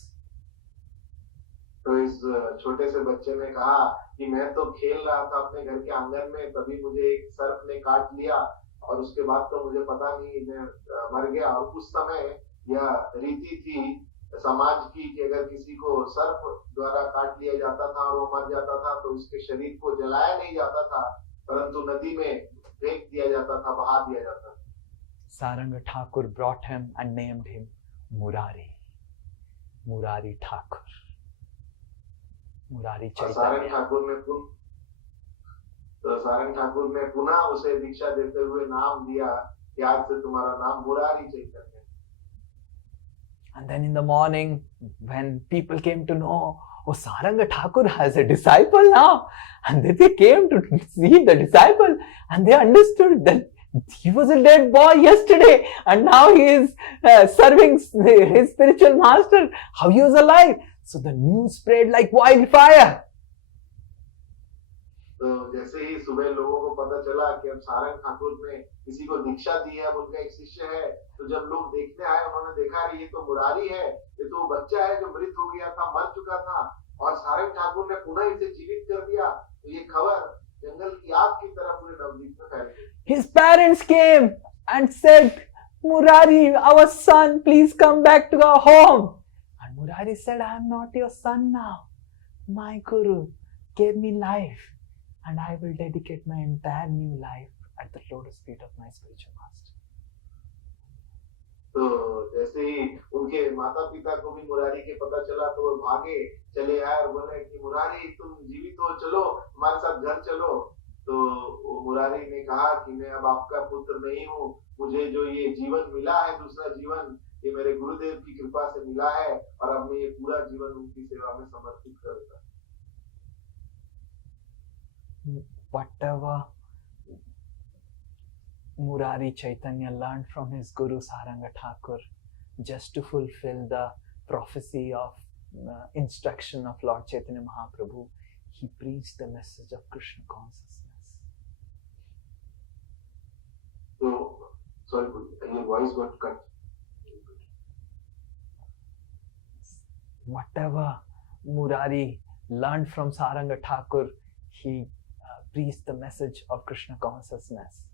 तो इस छोटे से बच्चे ने कहा कि मैं तो खेल रहा था अपने घर के आंगन में, तभी मुझे एक सर्प ने काट लिया और उसके बाद तो मुझे पता नहीं, मैं मर गया। और उस समय यह रीति थी समाज की कि अगर किसी को सर्प द्वारा काट लिया जाता था और वो मर जाता था तो उसके शरीर को जलाया नहीं जाता था, परंतु नदी में फेंक दिया जाता था, बहा दिया जाता था। Saranga Thakur brought him and named him Murari. Murari Thakur. Murari Sarang Chaitanya. Thakur ने पुनः उसे दीक्षा देते हुए नाम दिया कि आज से तुम्हारा नाम मुरारी चैतन्य। And then in the morning, when people came to know, oh, Saranga Thakur has a disciple now, and they came to see the disciple, and they understood that he was a dead boy yesterday, and now he is serving his spiritual master. How he was alive? So the news spread like wildfire. तो जैसे ही सुबह लोगों को पता चला कि अब सारंग ठाकुर ने किसी को दीक्षा दी है, अब उनका एक शिष्य है, तो जब लोग देखने आए, उन्होंने देखा ये तो मुरारी है, ये तो बच्चा है जो मृत हो गया था, मर चुका था, और सारंग ठाकुर ने पुनः इसे जीवित कर दिया। तो ये खबर जंगल की आग की तरह पूरे नवद्वीप में फैल गई। His parents came and said, "Murari, our son, please come back to our home." And Murari said, "I am not your son now. My Guru gave me life, and I will dedicate my entire new life at the lotus feet of my spiritual master." तो जैसे ही उनके माता पिता को भी मुरारी के पता चला तो वो भागे चले आए और बोले कि मुरारी तुम जीवित हो, चलो हमारे साथ घर चलो। तो वो मुरारी ने कहा कि मैं अब आपका पुत्र नहीं हूँ, मुझे जो ये जीवन मिला है, दूसरा जीवन, ये मेरे गुरुदेव की कृपा से मिला है, और अब मैं ये पूरा जीवन उनकी सेवा में समर्पित करूंगा। Whatever Murari Chaitanya learned from his Guru Saranga Thakur, just to fulfill the prophecy of instruction of Lord Chaitanya Mahaprabhu, he preached the message of Krishna consciousness. So, sorry, your voice got cut. Whatever Murari learned from Saranga Thakur, he preached the message of Krishna consciousness.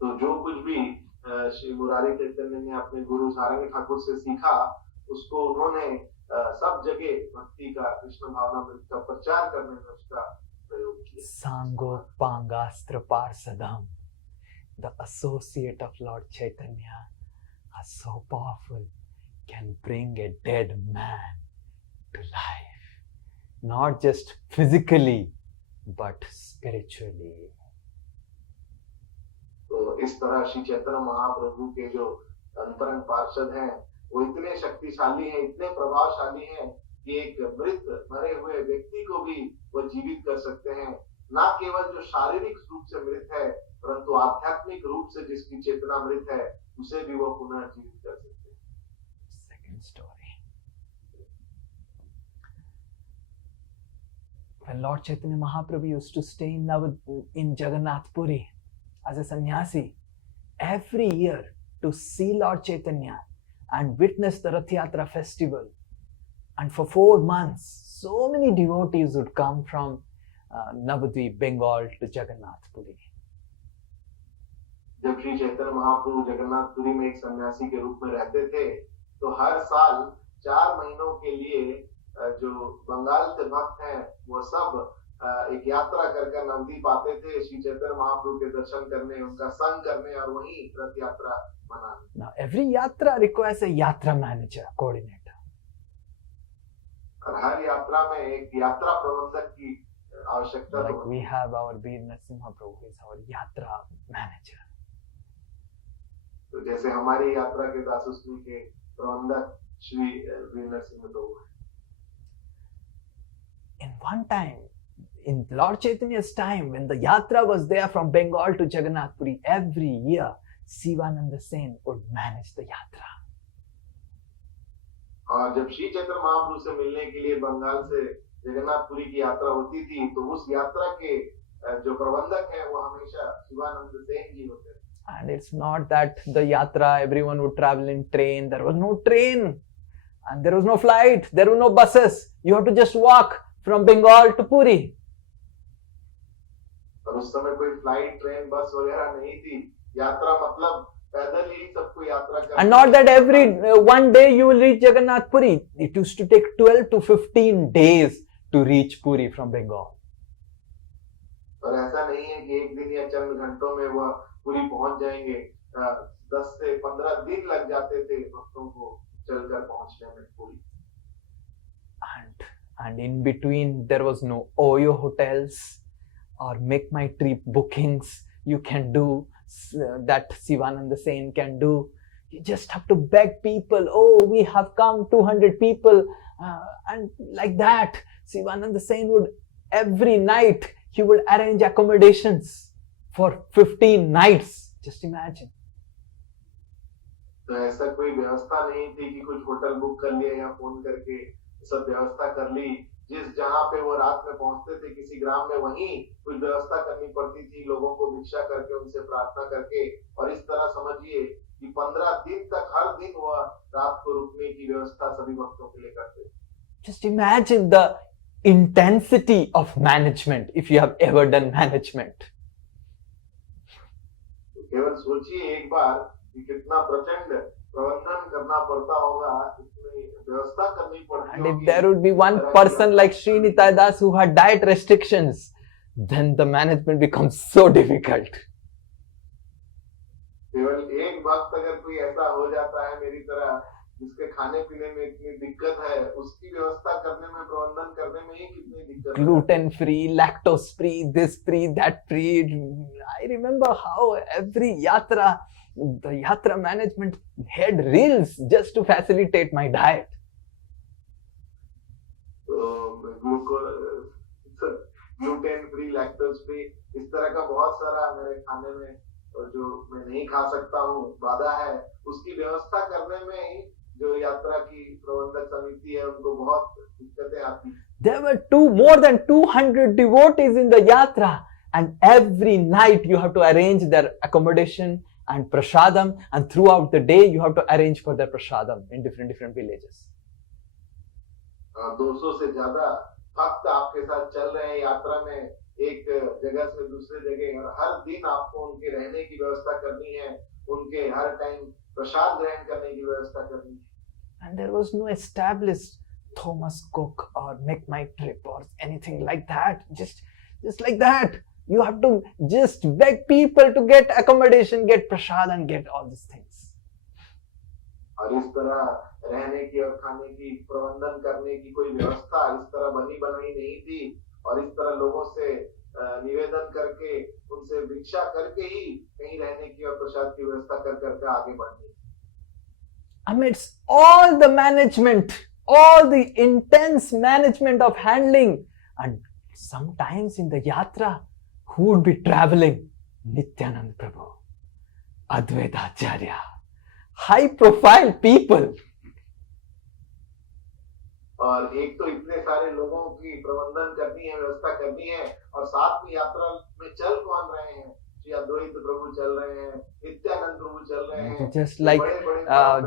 तो जो कुछ भी श्री मुरारी चैतन्य ने अपने गुरु सारंग ठाकुर से सीखा, उसको उन्होंने सब जगह भक्ति का, कृष्ण भावनामृत का प्रचार करने में उसका प्रयोग किया। Sango Pangastra Parsadam, the associate of Lord Chaitanya, are so powerful, can bring a dead man to life, not just physically, but spiritually. तो इस तरह श्री चैतन्य महाप्रभु के जो अंतरंग पार्षद हैं, वो इतने शक्तिशाली हैं, इतने प्रभावशाली हैं कि एक मृत मरे हुए व्यक्ति को भी वो जीवित कर सकते हैं। ना केवल जो शारीरिक रूप से मृत है, परंतु आध्यात्मिक रूप से जिसकी चेतना मृत है, उसे भी वो पुनः जीवित कर सकते हैं। Second story. When Lord Chaitanya Mahaprabhu used to stay in Jagannath Puri as a sannyasi, every year to see Lord Chaitanya and witness the Rath Yatra festival, and for 4 months, so many devotees would come from Navadvip, Bengal to Jagannath Puri. जब श्री चैतन्य महाप्रभु जगन्नाथपुरी में एक सन्यासी के रूप में रहते थे, तो हर साल 4 महीनों के लिए जो बंगाल से भक्त हैं, वो सब एक यात्रा कर कर नवदीप आते थे श्री चैतन्य महाप्रभु के दर्शन करने, उनका संग करने और वहीं रथ यात्रा मनाने। Now, every yatra requires a yatra manager, coordinator. और हर यात्रा में एक यात्रा प्रबंधक की आवश्यकता Like होती we है। have our Veer Narasimha Prabhu, who is our yatra manager. तो जैसे हमारी यात्रा के दासोस्मी के प्रबंधक श्री वीर नरसिंह प्रभु हैं। In one time, in Lord Chaitanya's time, when the yatra was there from Bengal to Jagannath Puri, every year Sivananda Sen would manage the yatra. और जब श्री चैतन्य महाप्रभु से मिलने के लिए बंगाल से जगन्नाथपुरी की यात्रा होती थी, तो उस यात्रा के जो प्रबंधक हैं वो हमेशा शिवानंद सेन जी होते हैं। And it's not that the yatra, everyone would travel in train. There was no train and there was no flight. There were no buses. You have to just walk from Bengal to Puri. और उस समय कोई flight, train, बस वगैरह नहीं थी। यात्रा मतलब पैदल ही सबको यात्रा करना। And not that every one day you will reach Jagannath Puri. It used to take 12 to 15 days to reach Puri from Bengal. और ऐसा नहीं है कि एक दिन या चंद घंटों में वह पूरी पहुंच जाएंगे। 10 से 15 दिन लग जाते थे भक्तों को चलकर पहुंचने में पूरी। And in between there was no Oyo hotels or make my trip bookings you can do that Sivananda Sen can do. You just have to beg people, oh, we have come 200 people, and like that Sivananda Sen would every night he would arrange accommodations for 15 nights. Just imagine. तो ऐसा कोई व्यवस्था नहीं थी कि कुछ hotel book कर लिया या फोन करके सब व्यवस्था कर ली। जिस जहां पे वो रात में पहुंचते थे किसी ग्राम में, वहीं कुछ व्यवस्था करनी पड़ती थी, लोगों को भिक्षा करके, उनसे प्रार्थना करके। और इस तरह समझिए कि 15 दिन तक हर दिन वह रात को रुकने की व्यवस्था सभी भक्तों के लिए करते। Just imagine the intensity of management if you have ever done management. केवल सोचिए एक बार कि कितना प्रचंड प्रबंधन करना पड़ता होगा, इतनी व्यवस्था करनी पड़ती And if होगी। there would be one person like Sri Nitai Das who had diet restrictions, then the management becomes so difficult. केवल एक भक्त अगर कोई ऐसा हो जाता है मेरी तरह, जिसके खाने पीने में इतनी दिक्कत है, उसकी व्यवस्था करने में, प्रबंधन करने में ही कितनी दिक्कत है। Gluten free, lactose free, this free, that free. I remember how every yatra, the yatra management had reels just to facilitate my diet. Gluten free, lactose free, इस तरह का बहुत सारा मेरे खाने में जो मैं नहीं खा सकता हूँ बाधा है, उसकी व्यवस्था करने में ही जो यात्रा की प्रबंधक समिति है उनको बहुत दिक्कतें आती। There were more than 200 devotees in the yatra, and every night you have to arrange their accommodation and prasadam, and throughout the day you have to arrange for their prasadam in different villages. 200 से ज्यादा भक्त आपके साथ चल रहे हैं यात्रा में, एक जगह से दूसरे जगह, और हर दिन आपको उनके रहने की व्यवस्था करनी है, उनके हर टाइम प्रसाद ग्रहण करने की व्यवस्था करनी है। And there was no established Thomas Cook or Make My Trip or anything like that. Just like that. You have to just beg people to get accommodation, get prasad and get all these things. और इस तरह रहने की और खाने की प्रबंधन करने की कोई व्यवस्था इस तरह बनी बनाई नहीं थी, और इस तरह लोगों से निवेदन करके, उनसे भिक्षा करके ही कहीं रहने की और प्रसाद की व्यवस्था कर करके आगे बढ़नी। Amidst all the management, all the intense management of handling, and sometimes in the yatra, who would be traveling? Nityanand Prabhu, Advaita Acharya, high profile people. और एक तो इतने सारे लोगों की प्रबंधन करनी है, व्यवस्था करनी है, और साथ में यात्रा में चल कौन रहे हैं? श्री अद्वैत प्रभु चल रहे हैं, नित्यानंद प्रभु चल रहे हैं।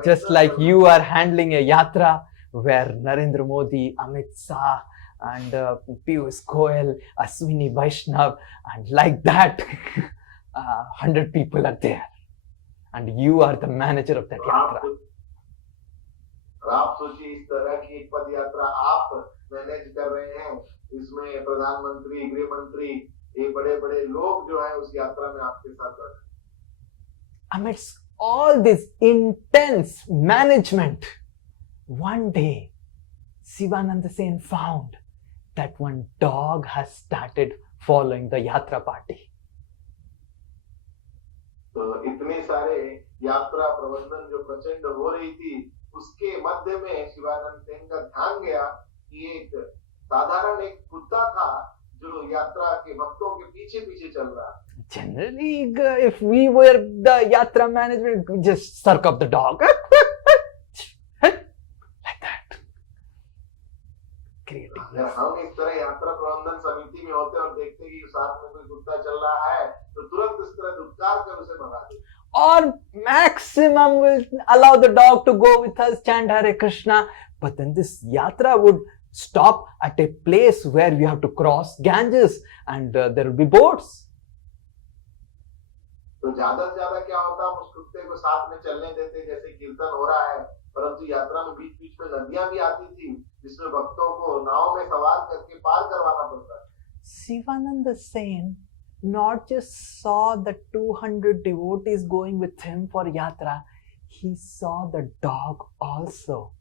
Just like you are handling a yatra where Narendra Modi, Amit Shah, and Piyush Goyal, Ashwini Vaishnav, and like that, 100 people are there, and you are the manager of that yatra. और आप सोचिए इस तरह की एक पद यात्रा आप मैनेज कर रहे हैं, इसमें प्रधानमंत्री, गृह मंत्री, ये बड़े बड़े लोग जो है उस यात्रा में आपके साथ कर रहे हैं। Amidst all this intense management, one day Sivananda Sen found that one dog has started following the yatra party. तो इतने सारे यात्रा प्रबंधन जो प्रचंड हो रही थी, उसके मध्य में शिवानंद सेन का ध्यान गया कि एक साधारण एक कुत्ता था जो यात्रा के भक्तों के पीछे पीछे चल रहा है। Generally, if we were the yatra management, we just circle up the dog. Like that. Creating अगर this. हम इस तरह यात्रा प्रबंधन समिति में होते और देखते कि साथ में कोई कुत्ता चल रहा है, तो तुरंत इस तरह धुतकार कर उसे भगा देते। Or maximum will allow the dog to go with us, chant Hare Krishna. But then this yatra would stop at a place where we have to cross Ganges and there will be boats. तो ज्यादा से ज्यादा क्या होता, हम उस कुत्ते को साथ में चलने देते, जैसे कीर्तन हो रहा है, परंतु यात्रा में बीच बीच में नदियां भी आती थी जिसमें भक्तों को नाव में सवार करके पार करवाना पड़ता है। Sivananda Sen not just saw the 200 devotees going with him for yatra, he saw the dog also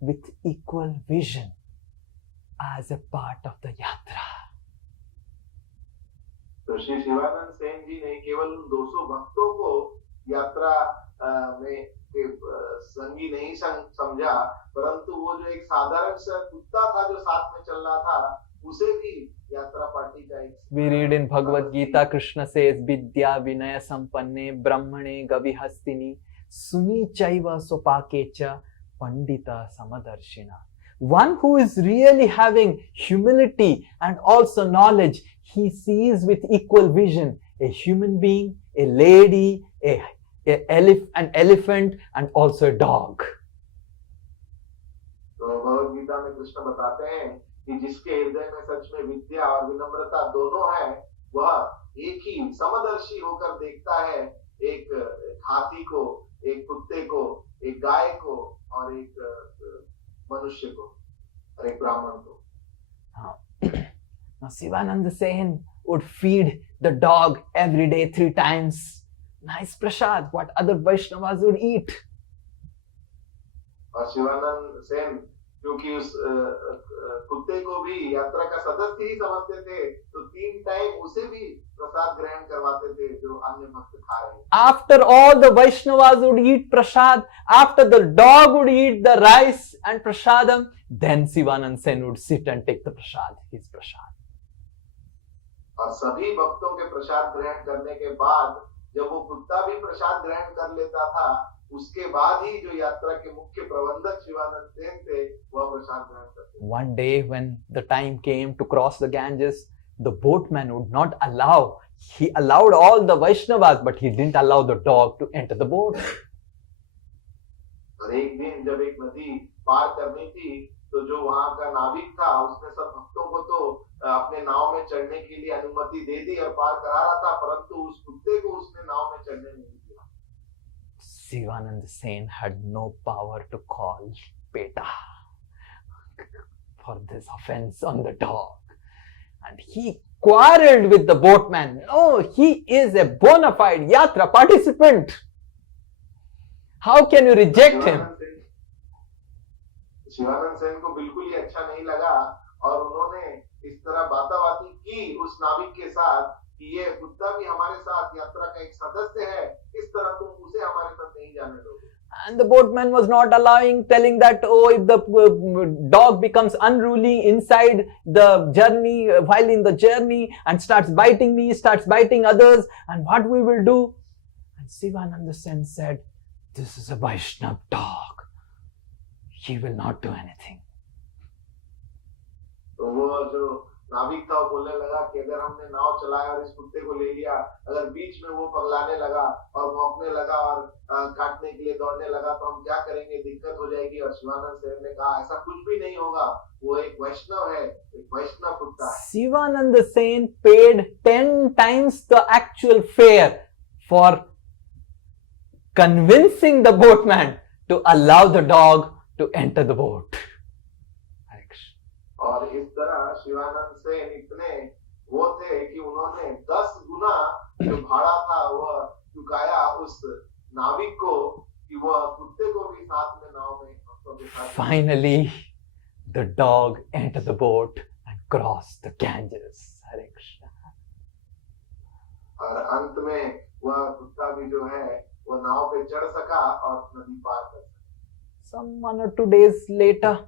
with equal vision as a part of the yatra. तो श्री शिवानंद सेन जी ने केवल उन 200 भक्तों को यात्रा में संगी नहीं समझा, परंतु वो जो एक साधारण सा कुत्ता था जो साथ में चल रहा था, उसे भी यात्रा पार्टी का एक। We read in Bhagavad Gita, Krishna says, Vidya Vinaya Sampanne Brahmane Gavihastini Suni Chaiva Sopakecha Pandita Samadarshina. One who is really having humility and also knowledge, he sees with equal vision a human being, a lady, an elephant, and also a dog. तो भगवद गीता में कृष्ण बताते हैं कि जिसके हृदय में सच में विद्या और विनम्रता दोनों है, वह एक ही समदर्शी होकर देखता है, एक हाथी को, एक कुत्ते को, एक गाय को और एक मनुष्य को और एक ब्राह्मण को। Now Sivananda Sen would feed the dog every day 3 times. Nice prasad, what other Vaishnavas would eat. और शिवानंद सेन क्योंकि उस कुत्ते को भी यात्रा का सदस्य ही समझते थे, तो 3 टाइम उसे भी प्रसाद ग्रहण करवाते थे जो अन्य भक्त खा रहे हैं। After all the Vaishnavas would eat prasad, after the dog would eat the rice and prasadam, then Sivananda Sen would sit and take the prasad, his prasad. और सभी भक्तों के प्रसाद ग्रहण करने के बाद जब वो कुत्ता भी प्रसाद ग्रहण कर लेता था, उसके बाद ही जो यात्रा के मुख्य प्रबंधक शिवानंद सेन थे वह प्रसाद ग्रहण करते। One day when the time came to cross the Ganges, the boatman would not allow. He allowed all the Vaishnavas, but he didn't allow the dog to enter the boat. और एक दिन जब एक नदी पार करनी थी, तो जो वहां का नाविक था उसने सब भक्तों को तो अपने नाव में चढ़ने के लिए अनुमति दे दी और पार करा रहा था, परंतु उस कुत्ते को उसने नाव में चढ़ने नहीं दिया। Sivananda Sen had no power to call Peta for this offense on the dog. And he quarreled with the boatman. No, he is a bona fide yatra participant. How can you reject him? Shivanand Sen को बिल्कुल ही अच्छा नहीं लगा और उन्होंने इस तरह बाताबाती की उस नाविक के साथ कि ये कुत्ता भी हमारे साथ यात्रा का एक सदस्य है, इस तरह तुम उसे हमारे साथ नहीं जाने दोगे। And the boatman was not allowing, telling that, oh, if the dog becomes unruly inside the journey, while in the journey, and starts biting me, starts biting others, and what we will do? And Sivananda Sen said, this is a Vaishnava dog. He will not do anything. तो वो जो नाविक था वो बोलने लगा कि अगर हमने नाव चलाया और इस कुत्ते को ले लिया, अगर बीच में वो पगलाने लगा और भौंकने लगा और काटने के लिए दौड़ने लगा, तो हम क्या करेंगे, दिक्कत हो जाएगी। और शिवानंद सेन ने कहा ऐसा कुछ भी नहीं होगा, वो एक वैष्णव है, एक वैष्णव कुत्ता है। Sivananda Sen paid 10 times the actual fare for convincing the boatman to allow the dog to enter the boat. Hare Krishna. और इस तरह शिवानंद सेन इतने वो थे कि उन्होंने 10 गुना जो भाड़ा था वह चुकाया उस नाविक को कि वह कुत्ते को भी साथ में नाव में उसको बिठा दिया। Finally, the dog entered the boat and crossed the Ganges. Hare Krishna. और अंत में वह कुत्ता भी जो है वह नाव पे चढ़ सका और नदी पार कर सका। Some 1 or 2 days later,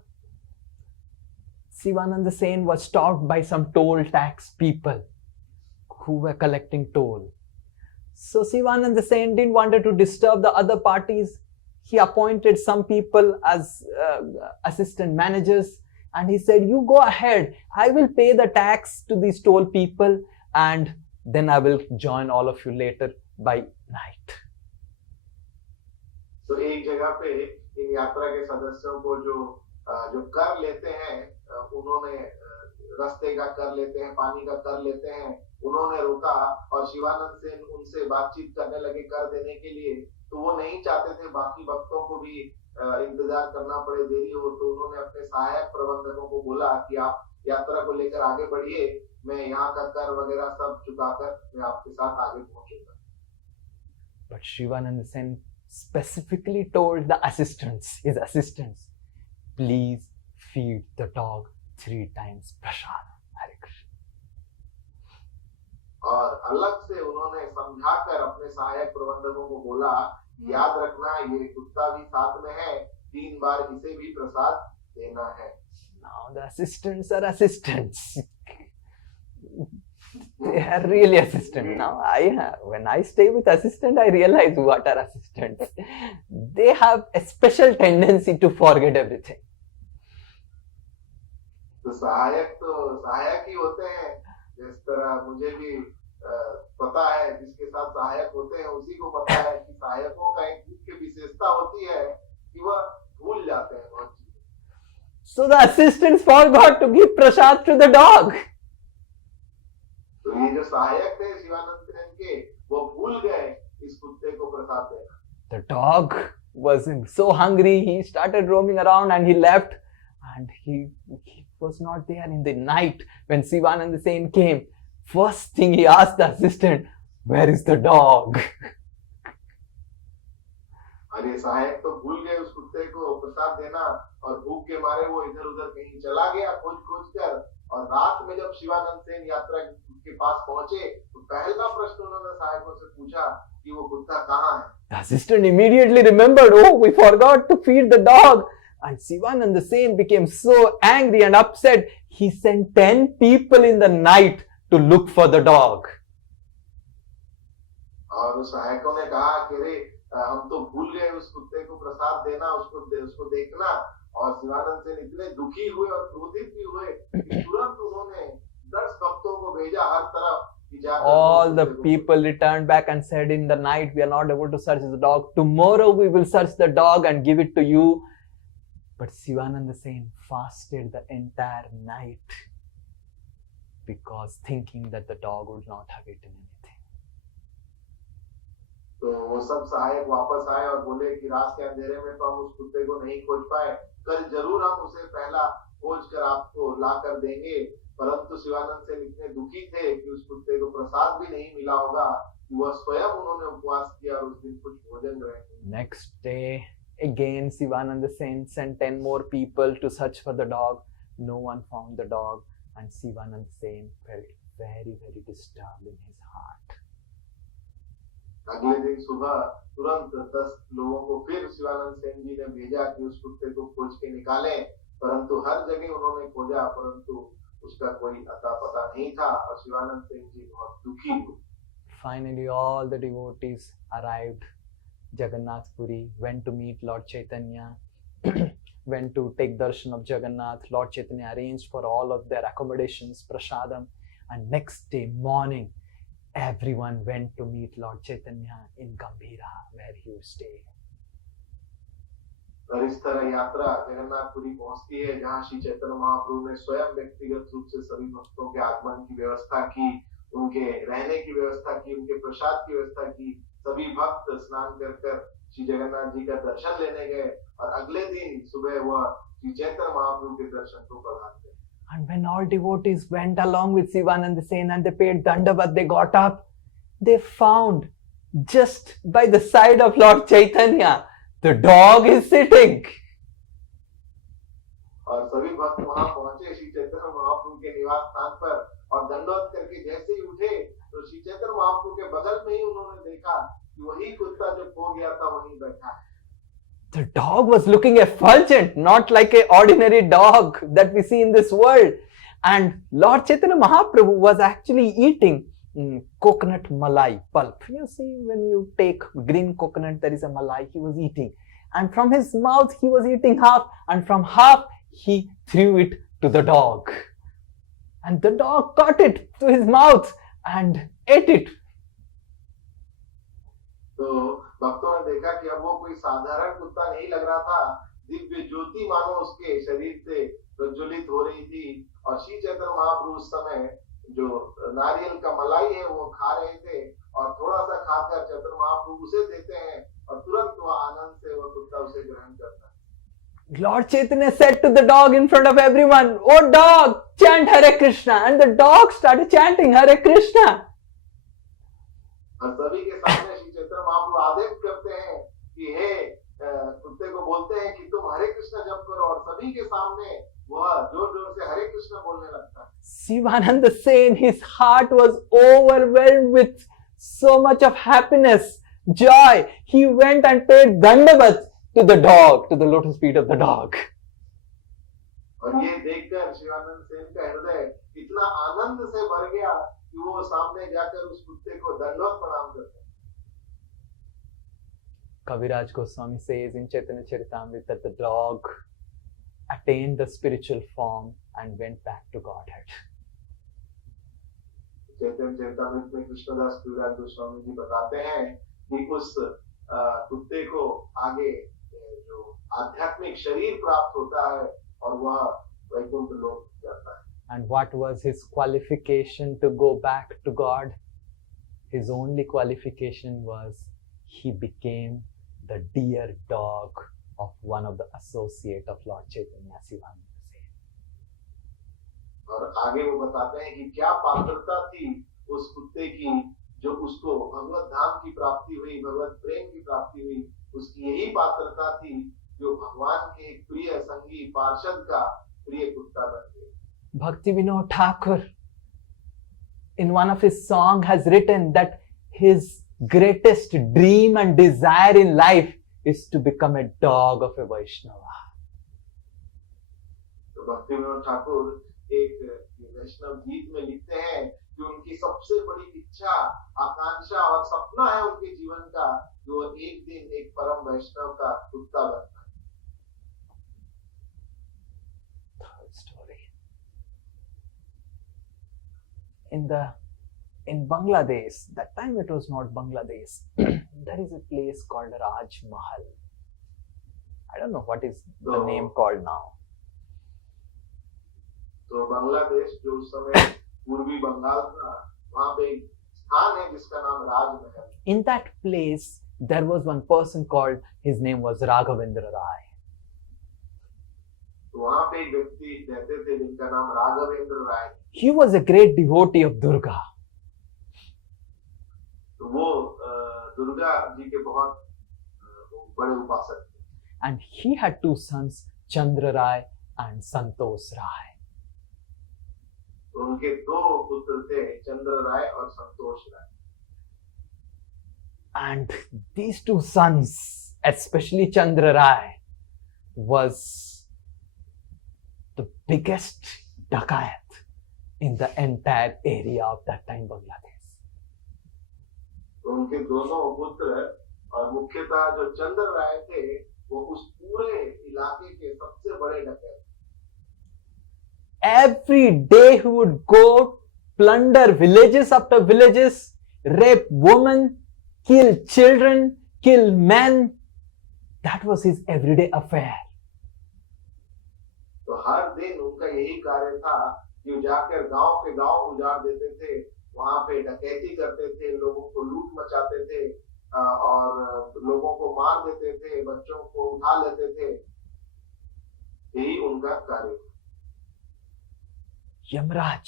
Sivananda Sen was stopped by some toll tax people who were collecting toll. So Sivananda Sen didn't want to disturb the other parties. He appointed some people as assistant managers, and he said, "You go ahead. I will pay the tax to these toll people, and then I will join all of you later by night." तो एक जगह पे इन यात्रा के सदस्यों को जो कर लेते हैं उन्होंने रास्ते का कर लेते हैं, पानी का कर लेते हैं, उन्होंने रोका और शिवानंद सेन उनसे बातचीत करने लगे कर देने के लिए। तो वो नहीं चाहते थे बाकी भक्तों को भी इंतजार करना पड़े, देरी हो। तो उन्होंने अपने सहायक प्रबंधकों को बोला कि आप यात्रा को लेकर आगे बढ़िए, मैं यहाँ का कर वगैरह सब चुकाकर मैं आपके साथ आगे पहुंचूंगा। But Shivananda Sen specifically told the his assistants, "Please feed the dog 3 times prasad." Hare Krishna. और अलग से उन्होंने समझाकर अपने सहायक प्रबंधकों को बोला, याद रखना ये कुत्ता भी साथ में है, 3 बार इसे भी प्रसाद देना है। Now the assistants are assistants. They are really assistants. Now when I stay with assistant, I realize what are assistants. They have a special tendency to forget everything. तो सहायक ही होते हैं। जिस तरह मुझे भी पता है, जिसके साथ सहायक होते हैं उसी को पता है कि सहायकों का एक मुख्य विशेषता होती है कि वह भूल जाते हैं बहुत चीजें। So the assistants forgot to give prasad to the dog. तो ये जो सहायक थे शिवानंद सेन के, वो भूल गए इस कुत्ते को प्रसाद देना। The dog was so hungry, he started roaming around and he left, and he was not there in the night when Sivananda Sen came. First thing he asked the assistant, "Where is the dog?" अरे सहायक तो भूल गए उस कुत्ते को प्रसाद देना और भूख के मारे वो इधर उधर कहीं चला गया खोज कर। और रात में जब शिवानंद सेन यात्रा के पास पहुंचे तो पहला प्रश्न उन्होंने सहायकों से पूछा कि वो कुत्ता कहाँ है। The assistant immediately remembered, "Oh, we forgot to feed the dog." And Sivananda Sen became so angry and upset, he sent 10 people in the night to look for the dog. और उस सहायकों ने कहा कि अरे हम तो भूल गए उस कुत्ते को प्रसाद देना, उसको देखना। और शिवानंद सेन इतने दुखी हुए और क्रोधित भी हुए कि तुरंत उन्होंने 10 भक्तों को भेजा हर तरफ। All the people returned back and said, "In the night we are not able to search the dog. Tomorrow we will search the dog and give it to you." But Sivananda Sen fasted the entire night because thinking that the dog would not have eaten anything. तो वो सब सहायक वापस आए और बोले कि रात के अंधेरे में तो हम उस कुत्ते को नहीं खोज पाए, कल जरूर हम उसे पहला खोज कर आपको ला कर देंगे। परंतु शिवानंद सेन इतने दुखी थे कि उस कुत्ते को प्रसाद भी नहीं मिला होगा कि वह स्वयं उन्होंने उपवास किया और उस दिन कुछ भोजन ग्रहण किया। Next day, again Sivananda Sen sent 10 more people to search for the dog. No one found the dog, and Sivananda Sen felt very, very disturbed in his heart. अगले दिन सुबह तुरंत 10 लोगों को फिर शिवानंद सेन जी ने भेजा कि उस कुत्ते को खोज के निकालें। परंतु हर जगह उन्होंने खोजा, परंतु उसका कोई अता पता नहीं था और शिवानंद सेन जी बहुत दुखी हुए। Finally, all the devotees arrived Jagannath Puri, went to meet Lord Chaitanya, went to take darshan of Jagannath. Lord Chaitanya arranged for all of their accommodations, prasadam, and next day morning, everyone went to meet Lord Chaitanya in Gambhira, where he would stay. और इस तरह यात्रा जगन्नाथपुरी पहुंचती है, जहाँ श्री चैतन्य महाप्रभु ने स्वयं व्यक्तिगत रूप से सभी भक्तों के आगमन की व्यवस्था की, उनके रहने की व्यवस्था की, उनके प्रसाद की व्यवस्था की। सभी भक्त स्नान कर श्री जगन्नाथ जी का दर्शन लेने गए और अगले दिन सुबह वह श्री चैतन्य महाप्रभु के दर्शन को पधारते। And when all devotees went along with Sivananda Sen and they paid Dandavat, they got up, they found just by the side of Lord Chaitanya, the dog is sitting. और सभी भक्त वहां पहुंचे श्री चैतन्य महाप्रभु के निवास स्थान पर और दंडवत करके जैसे ही उठे तो श्री चैतन्य महाप्रभु के बगल में ही उन्होंने देखा कि वही कुत्ता जो खो गया था वहीं बैठा है। The dog was looking effulgent, not like an ordinary dog that we see in this world. And Lord Chaitanya Mahaprabhu was actually eating coconut malai pulp. You see, when you take green coconut, there is a malai he was eating. And from his mouth, he was eating half, and from half, he threw it to the dog. And the dog caught it to his mouth and ate it. तो भक्तों ने देखा कि अब वो कोई साधारण कुत्ता नहीं लग रहा था, दिव्य ज्योति मानो उसके शरीर से प्रज्वलित हो रही थी। और श्री चैतन्य महाप्रभु उस समय जो नारियल का मलाई है वो खा रहे थे और थोड़ा सा खाकर चैतन्य महाप्रभु उसे देते हैं और तुरंत वह आनंद से वह कुत्ता उसे ग्रहण करता है। Lord Chaitanya said to the dog in front of everyone, "Oh dog, chant Hare Krishna." And the dog started chanting Hare Krishna. और सभी के सामने श्री चैतन्य महाप्रभु आदेश करते हैं कि हे कुत्ते को बोलते हैं कि तुम हरे कृष्ण जप करो और सभी के सामने वह जोर जोर से हरे कृष्ण बोलने लगता है। Sivananda Sen, his heart was overwhelmed with so much of happiness, joy. He went and paid Dandavat to the dog, to the lotus feet of the dog. और ये देखकर शिवानंद सेन का हृदय इतना आनंद से भर गया कि वो सामने जाकर उस कुत्ते को दंडवत प्रणाम करते हैं। Kaviraj Goswami says in Chaitanya Charitamrita that the dog attained the spiritual form and went back to Godhead. चैतन्य चरितामृत में कृष्णदास कविराज गोस्वामी जी बताते हैं कि उस कुत्ते को आगे जो आध्यात्मिक शरीर प्राप्त होता है और वह वैकुंठ लोक जाता है। And what was his qualification to go back to God? His only qualification was he became the dear dog of one of the associate of Lord Chaitanya, Sivananda Sen. और आगे वो बताते हैं कि क्या पात्रता थी उस कुत्ते की जो उसको भगवत धाम की प्राप्ति हुई, भगवत प्रेम की प्राप्ति हुई। उसकी यही पात्रता थी जो भगवान के एक प्रिय संगी पार्षद का प्रिय कुत्ता बन गया। Bhakti Vinod Thakur, in one of his songs, has written that his greatest dream and desire in life is to become a dog of a Vaishnava. तो भक्ति विनोद ठाकुर एक वैष्णव गीत में लिखते हैं कि उनकी सबसे बड़ी इच्छा, आकांक्षा और सपना है उनके जीवन का कि वो एक दिन एक परम वैष्णव का कुत्ता बनना है। Third story. In Bangladesh, that time it was not Bangladesh, there is a place called Raj Mahal. I don't know what is the name called now. तो बांग्लादेश जो उस समय पूर्वी बंगाल था, वहाँ पे एक स्थान है जिसका नाम राजमहल। In that place, there was one person called, his name was Raghavendra Rai. तो वहाँ पे एक व्यक्ति रहते थे जिनका नाम राघवेंद्र राय। He was a great devotee of Durga. तो वो दुर्गा जी के बहुत बड़े उपासक थे। And he had two sons, Chandra Rai and Santosh Rai. तो उनके दो पुत्र थे, चंद्र राय और संतोष राय। And these two sons, especially Chandra Rai, was the biggest dacoit in the entire area of that time Bangladesh. तो उनके दोनों पुत्र और मुख्यतः जो चंद्र राय थे वो उस पूरे इलाके के सबसे बड़े डकैत। Every day he would go plunder villages after villages, rape women, kill children, kill men. That was his everyday affair. तो हर दिन उनका यही कार्य था कि जाकर गांव के गांव उजाड़ देते थे, वहां पे डकैती करते थे, लोगों को लूट मचाते थे, और लोगों को मार देते थे, बच्चों को उठा लेते थे, यही उनका कार्य था। Yamraj,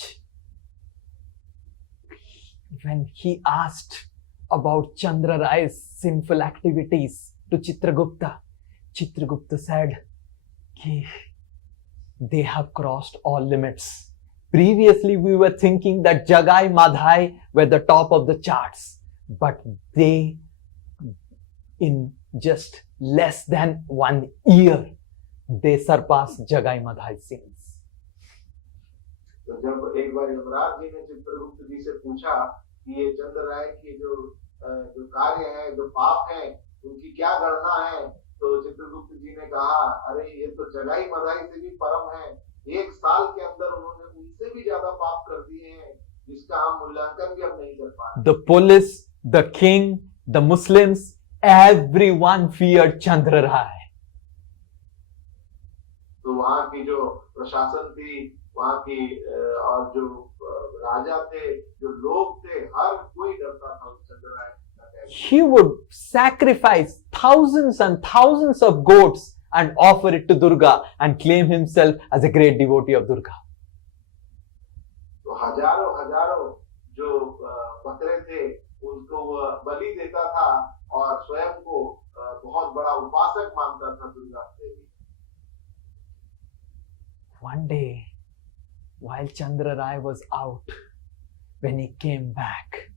when he asked about Chandra Rai's sinful activities to Chitragupta, Chitragupta said, "Ki they have crossed all limits. Previously, we were thinking that Jagai Madhai were the top of the charts, but they, in just less than 1 year, they surpassed Jagai Madhai's sins." तो जब एक बार यमराज जी ने चित्रगुप्त जी से पूछा कि ये चंद्र राय की जो कार्य है, जो पाप है, उनकी क्या गणना है, तो चित्रगुप्त जी ने कहा, अरे ये तो जगाई मदाई से भी परम है। 1 साल के अंदर उन्होंने उनसे भी ज्यादा पाप कर दिए हैं, जिसका हम मूल्यांकन भी अब नहीं कर पा रहे। The police, the king, the Muslims, everyone feared Chandra Rai. तो वहाँ की जो प्रशासन थी, वहाँ की और जो राजा थे, जो लोग थे, हर कोई डरता था चंद्र राय। He would sacrifice thousands and thousands of goats and offer it to Durga and claim himself as a great devotee of Durga. तो हजारों हजारों जो बकरे थे, उनको वह बलि देता था और स्वयं को बहुत बड़ा उपासक मानता था Durga Devi. One day, while Chandra Rai was out, when he came back,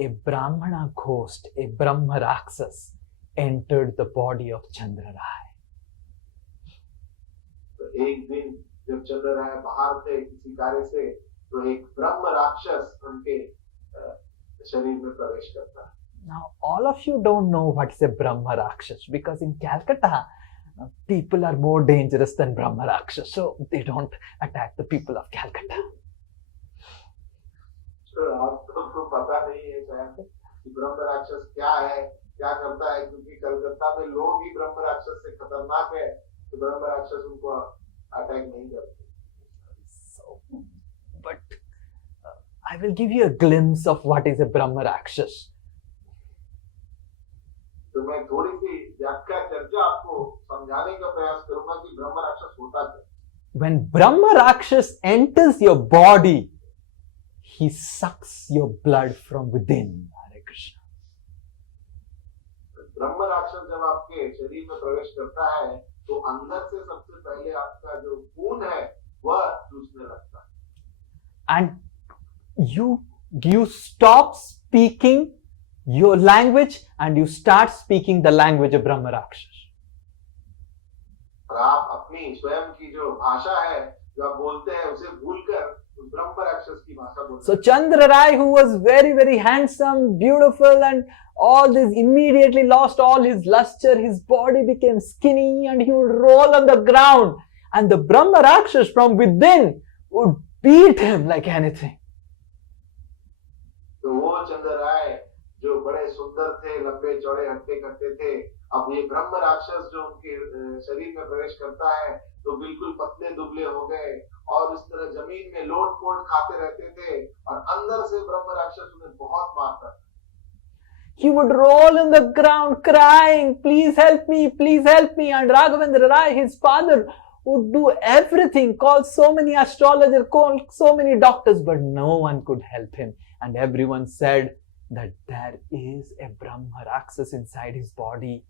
a Brahmana ghost, a Brahma Rakshas, entered the body of Chandra Rai. तो एक दिन जब चंद्र राय बाहर थे किसी कार्य से, तो एक ब्रह्म राक्षस उनके शरीर में प्रवेश करता है। Now, all of you don't know what is a Brahma Rakshas, because in Calcutta, people are more dangerous than Brahma Rakshas, so they don't attack the people of Calcutta. तो आपको पता नहीं है शायद कि ब्रह्म राक्षस क्या है, क्या करता है, क्योंकि कलकत्ता में लोग ही ब्रह्म राक्षस से खतरनाक है, तो ब्रह्म राक्षस उनको अटैक नहीं करते। So, but I will give you a glimpse of what is a Brahma Rakshas. तो मैं थोड़ी सी व्याख्या चर्चा आपको समझाने का प्रयास करूंगा कि ब्रह्म राक्षस होता क्या। When Brahma Rakshas enters your body, he sucks your blood from within. Hare Krishna. ब्रह्म राक्षस जब आपके शरीर में प्रवेश करता है, तो अंदर से सबसे पहले आपका जो खून है वह चूसने लगता है। And you stop speaking your language and you start speaking the language of Brahma Rakshas. और आप अपनी स्वयं की जो भाषा है, जो आप बोलते हैं, उसे भूलकर उस ब्रह्म राक्षस की भाषा बोलते हैं। So Chandra Rai, who was very, very handsome, beautiful, and all this, immediately lost all his luster. His body became skinny and he would roll on the ground. And the Brahma Rakshas from within would beat him like anything. तो वो चंद्र राय जो बड़े सुंदर थे, लंबे चौड़े हट्टे कट्टे थे, अब ये ब्रह्म राक्षस जो उनके शरीर में प्रवेश करता है, तो बिल्कुल पतले दुबले हो गए और इस तरह जमीन में लोट पोट खाते रहते थे, और अंदर से ब्रह्म राक्षस उन्हें बहुत मारता था। He would roll on the ground crying, "Please help me, please help me." And Raghavendra Rai, his father, would do everything, call so many astrologers, call so many doctors, but no one could help him. And everyone said that there is a Brahma Rakshas inside his body.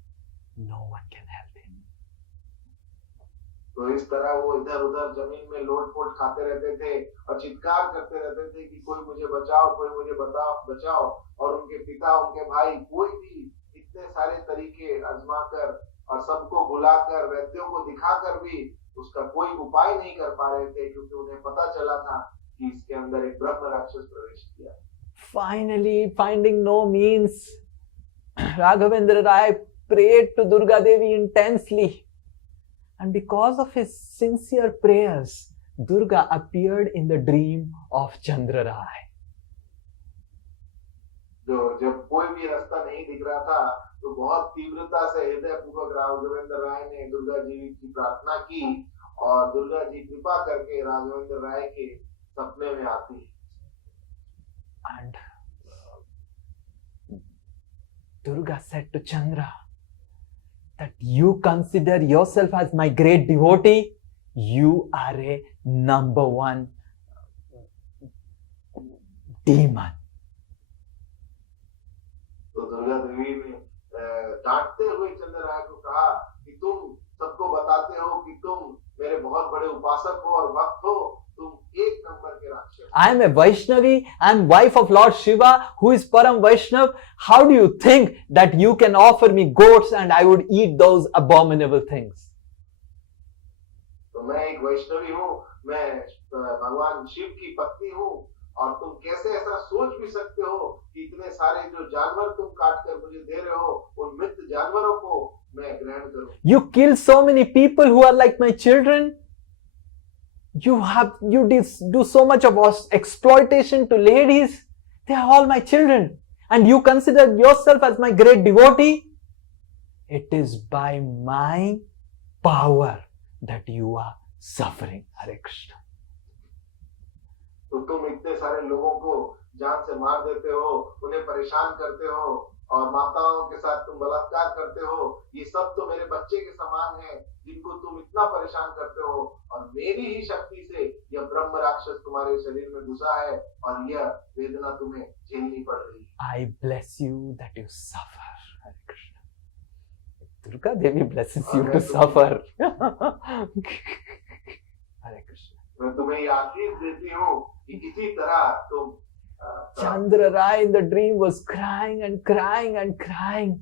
No one can help him. तो इस तरह वो इधर उधर जमीन में लोट pot खाते रहते थे और चित्कार करते रहते थे कि कोई मुझे बचाओ, कोई मुझे बचाओ। और उनके पिता, उनके भाई, कोई भी इतने सारे तरीके आजमाकर और सबको बुलाकर, वैद्यों को दिखाकर भी उसका कोई उपाय नहीं कर पा रहे थे, क्योंकि उन्हें पता चला था कि इसके अंदर एक ब्रह्म राक्षस प्रवेश किया। Finally, finding no means, Raghavendra Rai prayed to Durga Devi intensely. And because of his sincere prayers, Durga appeared in the dream of Chandra Rai. जब कोई भी रास्ता नहीं दिख रहा था, तो बहुत तीव्रता से हृदय पूर्वक राघवेंद्र राय ने दुर्गा जी की प्रार्थना की, और दुर्गा जी कृपा करके राघवेंद्र राय के सपने में आती है। And Durga said to Chandra that you consider yourself as my great devotee, you are a number one demon. तो दुर्गा देवी ने डांटते हुए चंद्र राय को कहा कि तुम सबको बताते हो कि तुम मेरे बहुत बड़े उपासक हो और भक्त हो, तुम एक नंबर के राक्षस। I am a Vaishnavi, I am wife of Lord Shiva, who is Param Vaishnav. How do you think that you can offer me goats and I would eat those abominable things? तो मैं एक वैष्णवी हूँ, मैं भगवान शिव की पत्नी हूँ, और तुम कैसे ऐसा सोच भी सकते हो कि इतने सारे जो जानवर तुम काट कर मुझे दे रहे हो, उन मृत जानवरों को मैं ग्रहण करूं। You kill so many people who are like my children. You do so much of exploitation to ladies. They are all my children. And you consider yourself as my great devotee. It is by my power that you are suffering. Hare Krishna. तो तुम इतने सारे लोगों को जान से मार देते हो, उन्हें परेशान करते हो और माताओं के साथ तुम बलात्कार करते हो। ये सब तो मेरे बच्चे के समान है जिनको तुम इतना परेशान करते हो, और मेरी ही शक्ति से यह ब्रह्म राक्षस तुम्हारे शरीर में घुसा है और यह वेदना तुम्हें झेलनी पड़ रही है। I bless you that you suffer. Hare Krishna. Durga Devi blesses you to suffer. Hare Krishna. मैं तुम्हें ये आशीष देती हूँ कि किसी तरह तुम Chandra Rai in the dream was crying and crying and crying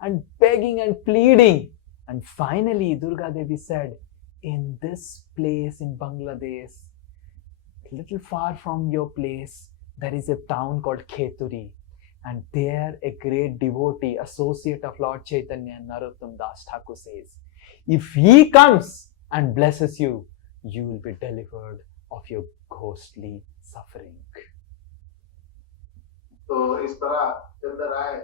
and begging and pleading. And finally, Durga Devi said, in this place in Bangladesh, a little far from your place, there is a town called Kheturi. And there a great devotee, associate of Lord Chaitanya, Narottam Das Thakur says, if he comes and blesses you, you will be delivered of your ghostly suffering. तो इस तरह चंद्र राय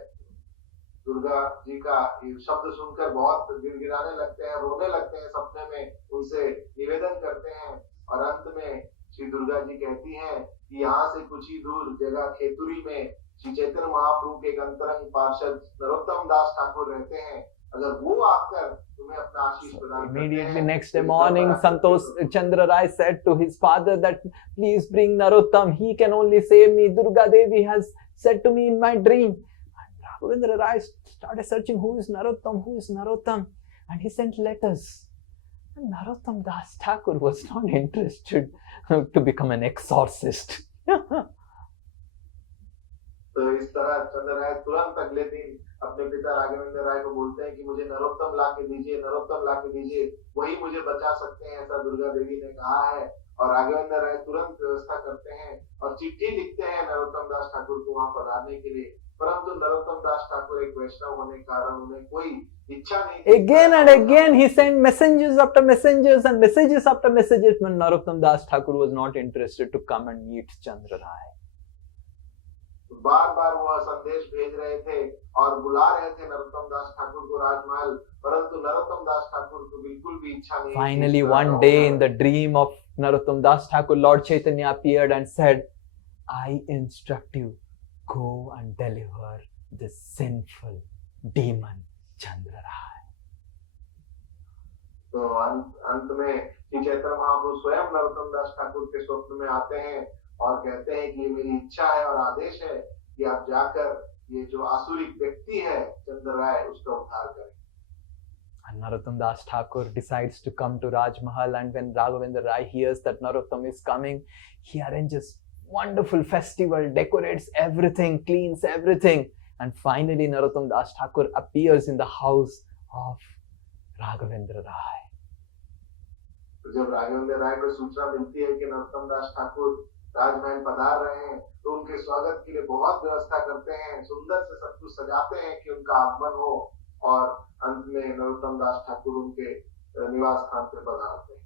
दुर्गा जी का ये शब्द सुनकर बहुत गिड़गिड़ाने लगते हैं, रोने लगते हैं, सपने में उनसे निवेदन करते हैं, और अंत में श्री दुर्गा जी कहती हैं कि यहाँ से कुछ ही दूर जगह खेतुरी में श्री चैतन्य महाप्रभु के एक अंतरंग पार्षद नरोत्तम दास ठाकुर रहते हैं। अगर वो आकर तुम्हें अपना आशीष प्रदान करते हैं। Immediately next day morning, Santosh Chandra Rai said to his father that please bring Narottam, he can only save me. Durga Devi has said to me in my dream. And Ravindra Rai started searching who is Narottam, and he sent letters. And Narottam Das Thakur was not interested to become an exorcist. तो इस तरह चंद्र राय तुरंत अगले दिन अपने पिता राघवेंद्र राय को बोलते हैं कि मुझे नरोत्तम ला के दीजिए, वही मुझे बचा सकते हैं, ऐसा दुर्गा देवी ने कहा है। और राघवेंद्र राय तुरंत व्यवस्था करते हैं और चिट्ठी लिखते हैं नरोत्तम दास ठाकुर को वहां पधारने के लिए, परंतु नरोत्तम दास ठाकुर एक वैष्णव होने के कारण उन्हें कोई इच्छा नहीं थी। Again and again he sent messengers after messengers and messages after messages, but Narottam Das Thakur was not interested to come and meet Chandra Rai. बार बार वह संदेश भेज रहे थे और बुला रहे थे नरोत्तम दास ठाकुर को राजमहल, परंतु नरोत्तम दास ठाकुर को बिल्कुल भी इच्छा नहीं। Finally, one day in the dream of Narottam Das Thakur, Lord Chaitanya appeared and said, I instruct you, go and deliver this sinful demon Chandra Rai. तो अंत में श्री चैतन्य महाप्रभु स्वयं नरोत्तम दास ठाकुर के स्वप्न में आते हैं और कहते हैं कि ये मेरी इच्छा है और आदेश है कि आप जाकर ये जो आसुरिक व्यक्ति है चंद्र राय उसका उद्धार करें। And Narottam Das Thakur decides to come to Rajmahal, and when Raghavendra Rai hears that Narottam is coming, he arranges wonderful festival, decorates everything, cleans everything, and finally Narottam Das Thakur appears in the house of Raghavendra Rai. तो जब राघवेंद्र राय को सूचना मिलती है कि नरोत्तम दास ठाकुर राजमहल पधार रहे हैं, तो उनके स्वागत के लिए बहुत व्यवस्था करते हैं, सुंदर से सब कुछ सजाते हैं कि उनका आगमन हो, और अंत में नरोत्तम दास ठाकुर उनके निवास स्थान पर पधारते हैं।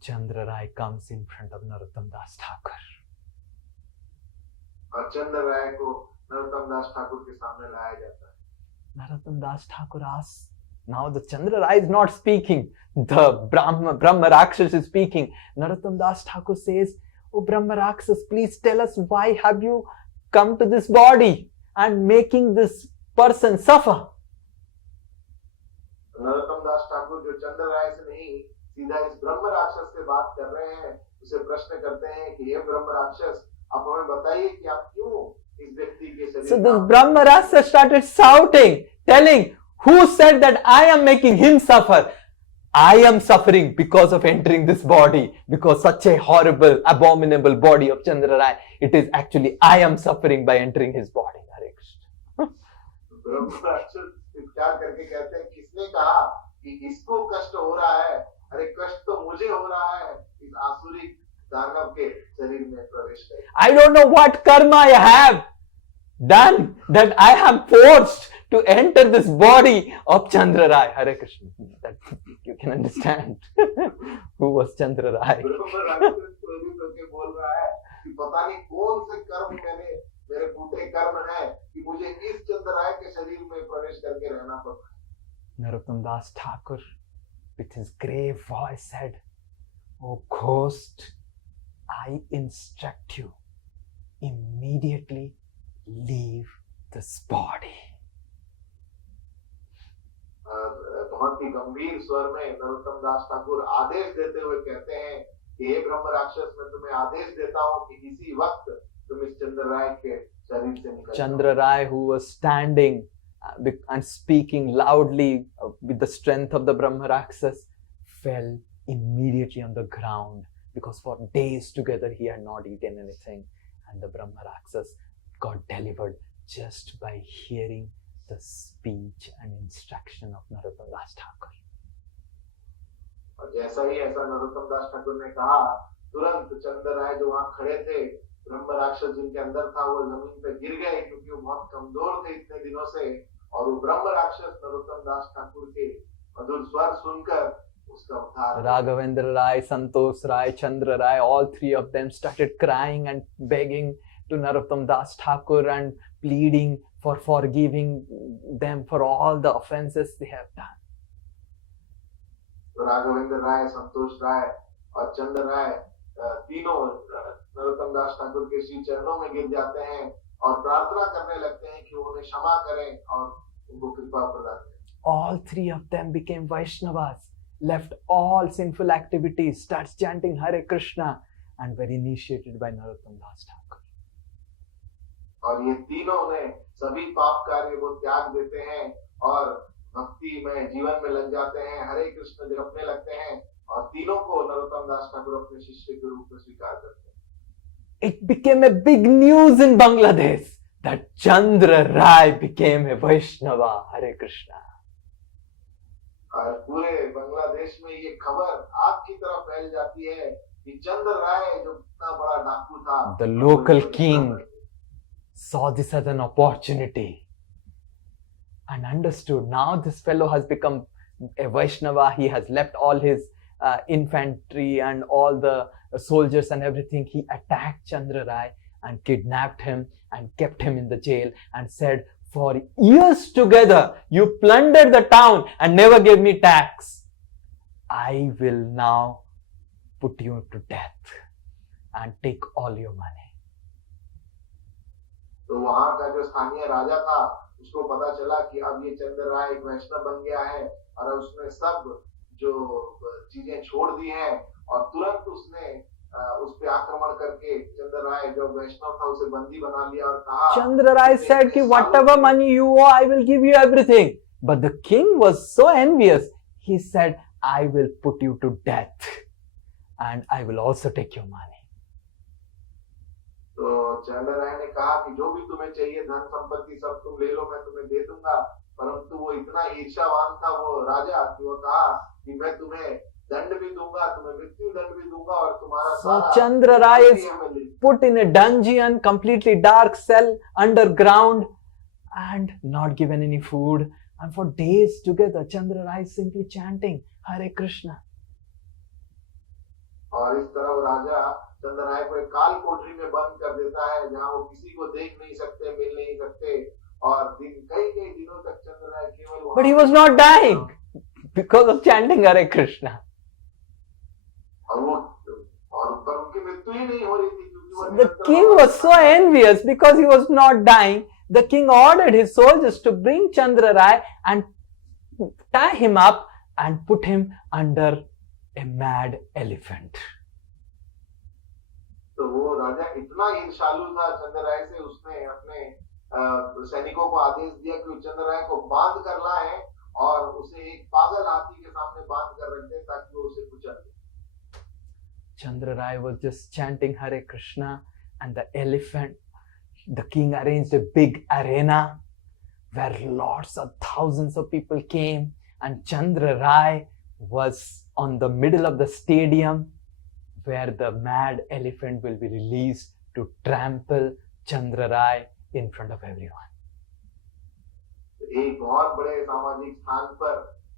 Chandra Rai comes in front of Narottam Das Thakur. और चंद्र राय को नरोत्तम दास ठाकुर के सामने लाया जाता है। Narottam Das Thakur asks, now the Chandra Rai is not speaking, the Brahma Rakshas is speaking. Narottam Das Thakur says, oh Brahma Rakshas, please tell us, why have you come to this body? and making this person suffer. Narottam दास ठाकुर जो चंद्र राय से नहीं सीधा इस ब्रह्म राक्षस से बात कर रहे हैं, उसे प्रश्न करते हैं कि हे ब्रह्म राक्षस, आप हमें बताइए कि आप क्यों इस व्यक्ति के शरीर So this Brahma Rakshasa started shouting, telling, who said that I am making him suffer? I am suffering because of entering this body, because such a horrible, abominable body of Chandra Rai. It is actually I am suffering by entering his body. Hare Krishna. ब्रह्म राक्षस चित्कार करके कहते हैं, किसने कहा कि इसको कष्ट हो रहा है? अरे कष्ट तो मुझे हो रहा है इस आसुरिक दानव के शरीर में प्रवेश करके। I don't know what karma I have done that I am forced to enter this body of Chandra Rai. Hare Krishna. That you can understand who was Chandra Rai. ब्रह्म राक्षस प्रेरित होकर बोल रहा है कि पता नहीं कौन से कर्म मेरे फूटे कर्म है कि मुझे इस चंद्र राय के शरीर में प्रवेश करके रहना पड़ रहा है। Narottam Das Thakur with his grave voice said, "O ghost, I instruct you, immediately leave this body." बहुत ही गंभीर स्वर में नरोत्तम दास ठाकुर आदेश देते हुए कहते हैं कि हे ब्रह्म राक्षस, मैं तुम्हें आदेश देता हूं कि इसी वक्त तुम इस चंद्र राय के शरीर से निकल जाओ। Chandra Rai, who was standing and speaking loudly with the strength of the Brahma Rakshas, fell immediately on the ground because for days together he had not eaten anything, and the Brahma Rakshas got delivered just by hearing the speech and instruction of Narottam Das Thakur. और जैसा ही ऐसा नरोत्तम दास ठाकुर ने कहा, तुरंत चंद्र राय जो वहां खड़े थे, ब्रह्म राक्षस जिनके अंदर था, वो जमीन पे गिर गए क्योंकि वो बहुत कमजोर थे इतने दिनों से, और वो ब्रह्म राक्षस नरोत्तम दास ठाकुर के मधुर स्वर सुनकर उसका उद्धार। Raghavendra Rai, Santosh Rai, Chandra Rai, all three of them started crying and begging to Narottam Das Thakur and pleading for forgiving them for all the offenses they have done. तो राघवेंद्र राय, संतोष राय और चंद्र राय तीनों नरोत्तम दास ठाकुर के श्री चरणों में गिर जाते हैं और प्रार्थना करने लगते हैं कि वो उन्हें क्षमा करें और उनको कृपा प्रदान करें। All three of them became Vaishnavas, left all sinful activities, starts chanting Hare Krishna, and were initiated by Narottam Das Thakur. और ये तीनों ने सभी पाप कार्य वो त्याग देते हैं और भक्ति में जीवन में लग जाते हैं, हरे कृष्ण जपने लगते हैं, और तीनों को नरोत्तम दास ठाकुर अपने शिष्य के रूप में स्वीकार करते हैं। It became a big news in Bangladesh that Chandra Rai became a Vaishnava. Hare Krishna. और पूरे बांग्लादेश में ये खबर आग की तरह फैल जाती है कि चंद्र राय जो इतना बड़ा डाकू था, The local king saw this as an opportunity and understood now this fellow has become a Vaishnava. He has left all his infantry and all the soldiers and everything. He attacked Chandra Rai and kidnapped him and kept him in the jail and said, for years together you plundered the town and never gave me tax. I will now put you to death and take all your money. तो वहां का जो स्थानीय राजा था, उसको पता चला कि अब ये चंद्र राय एक वैष्णव बन गया है और उसने सब जो चीजें छोड़ दी हैं, और तुरंत उसने उस पे आक्रमण करके चंद्र राय जो वैष्णव था उसे बंदी बना लिया और कहा, Chandra Rai said कि whatever money you owe, I will give you everything. But the king was so envious. He said, I will put you to death and I will also take your money. तो चंद्र राय ने कहा कि जो भी तुम्हें चाहिए धन संपत्ति सब तुम ले लो, मैं तुम्हें दे दूंगा। परंतु वो इतना ईर्ष्यावान था वो राजा कि वो कहा कि मैं तुम्हें दंड भी दूंगा, तुम्हें मृत्यु दंड भी दूंगा और तुम्हारा So Chandra Rai is put in a dungeon, completely dark cell underground and not given any food. And for days together, Chandra Rai is simply chanting Hare Krishna. और इस तरह वो राजा चंद्र राय को एक काल कोठरी में बंद कर देता है जहां वो किसी को देख नहीं सकते, मिल नहीं सकते, और कई कई दिनों तक चंद्र राय केवल But he was not dying because of chanting Hare Krishna. और पर उनकी मृत्यु ही नहीं हो रही थी क्योंकि वो The king was so envious because he was not dying the king ordered his soldiers to bring Chandra Rai and tie him up and put him under a mad elephant. तो वो राजा इतना ईर्ष्यालु था चंद्रराय से, उसने अपने सैनिकों को आदेश दिया कि चंद्रराय को बांध कर लाएं और उसे एक पागल हाथी के सामने बांध कर रख दें ताकि वो उसे कुचल दे। Chandra Rai was just chanting Hare Krishna, and the king arranged a big arena where lots of thousands of people came, and Chandra Rai was on the middle of the stadium where the mad elephant will be released to trample Chandra Rai in front of everyone. एक बहुत बड़े सामाजिक स्थान पर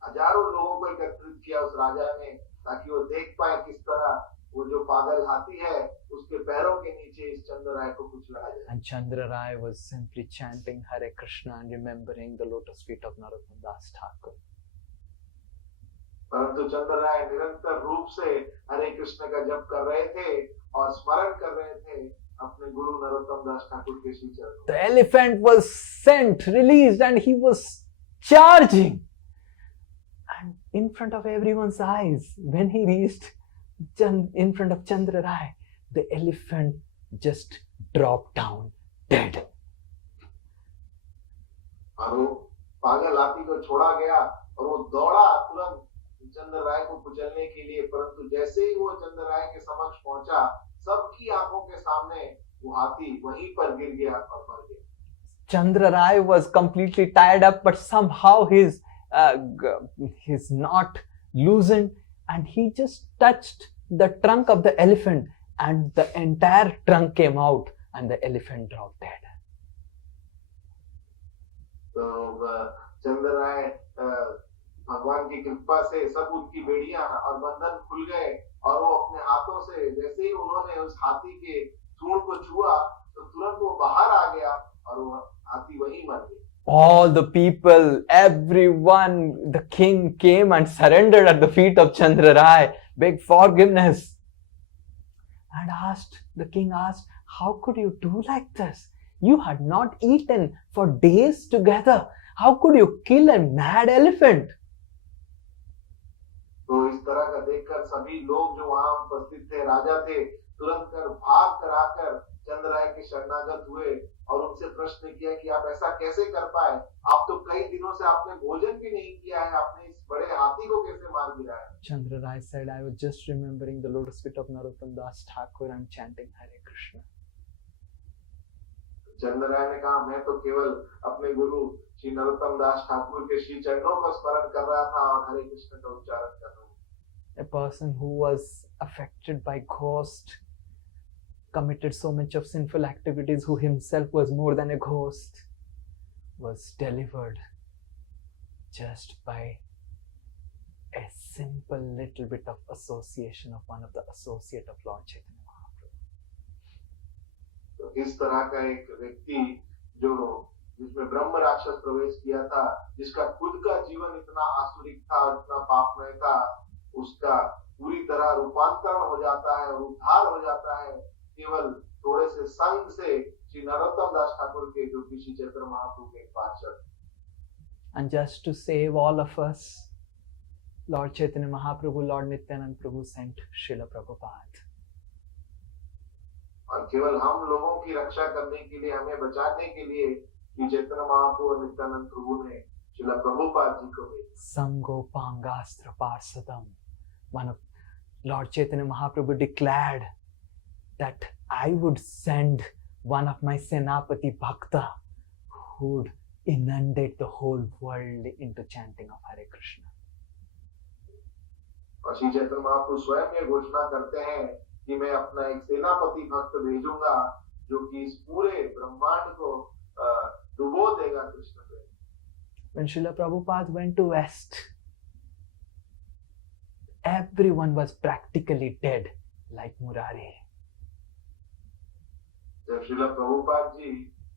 हजारों लोगों को एकत्रित किया उस राजा ने, ताकि वो देख पाए किस तरह वो जो पागल हाथी है उसके पैरों के नीचे इस चंद्र राय को कुचला जाए। And Chandra Rai was simply chanting Hare Krishna and remembering the lotus feet of Narottam Das Thakur. परंतु चंद्र राय निरंतर रूप से हरे कृष्ण का जप कर रहे थे और स्मरण कर रहे थे अपने गुरु नरोत्तम दास ठाकुर के श्री चरणों। The elephant was released, and he was charging. And in front of everyone's eyes, when he reached in front of Chandra Rai, the elephant just dropped down dead. और वो पागल हाथी को छोड़ा गया और वो दौड़ा तुरंत चंद्र राय को कुचलने के लिए, परंतु जैसे ही वो चंद्र राय के समक्ष पहुंचा, सबकी आंखों के सामने वो हाथी वहीं पर गिर गया और मर गया। Chandra Rai was completely tied up, but somehow his knot loosened, and he just touched the trunk of the elephant, and the entire trunk came out, and the elephant dropped dead. तो चंद्र राय भगवान की कृपा से सब उनकी बेड़ियां और बंधन खुल गए, और वो अपने हाथों से जैसे ही उन्होंने उस हाथी के सूंड को छुआ तो तुरंत वो बाहर आ गया और वो हाथी वहीं मर गया। All the people, everyone, the king came and surrendered at the feet of Chandra Rai, begged forgiveness, and the king asked, how could you do like this? You had not eaten for days together. How could you kill a mad elephant? तो इस तरह का देखकर सभी लोग जो वहां उपस्थित थे, राजा थे, तुरंत भाग कर आकर चंद्र राय के शरणागत हुए और उनसे प्रश्न किया कि आप ऐसा कैसे कर पाए? आप तो कई दिनों से आपने भोजन भी नहीं किया है, आपने इस बड़े हाथी को कैसे मार गिराया? Chandra Rai said, I was just remembering the lotus feet of Narottam Das Thakur and chanting Hare Krishna. चंद्र राय ने कहा, मैं तो केवल अपने गुरु श्री नरोत्तम दास ठाकुर के श्री चरणों का स्मरण कर रहा था और हरे कृष्ण का उच्चारण कर रहा था। A person who was affected by ghost, committed so much of sinful activities, who himself was more than a ghost, was delivered just by a simple little bit of association of one of the associate of Lord Chaitanya Mahaprabhu. तो इस तरह का एक व्यक्ति जो जिसमें ब्रह्म राक्षस प्रवेश किया था, जिसका खुद का जीवन इतना आसुरिक था, इतना पापमय था, उसका पूरी तरह रूपांतरण हो जाता है और उद्धार हो जाता है केवल थोड़े से संग से श्री नरोत्तम दास ठाकुर के, जो कि श्री चैतन्य महाप्रभु के पार्षद। And just to save all of us, Lord Chaitanya Mahaprabhu, Lord Nityanand Prabhu sent Srila Prabhupada. और केवल हम लोगों की रक्षा करने के लिए, हमें बचाने के लिए श्री चैतन्य महाप्रभु और नित्यानंद प्रभु ने श्रील प्रभुपाद जी को भेजा। Sango Pangastra Parsadam. One of Lord Chaitanya Mahaprabhu declared that I would send one of my Senapati Bhakta who would inundate the whole world into chanting of Hare Krishna. और श्री चैतन्य महाप्रभु स्वयं ये घोषणा करते हैं कि मैं अपना एक सेनापति भक्त भेजूंगा जो कि इस पूरे ब्रह्मांड को डुबो देगा कृष्ण पे। When Srila Prabhupada went to West, everyone was practically dead like Murari. जब श्रील प्रभुपाद जी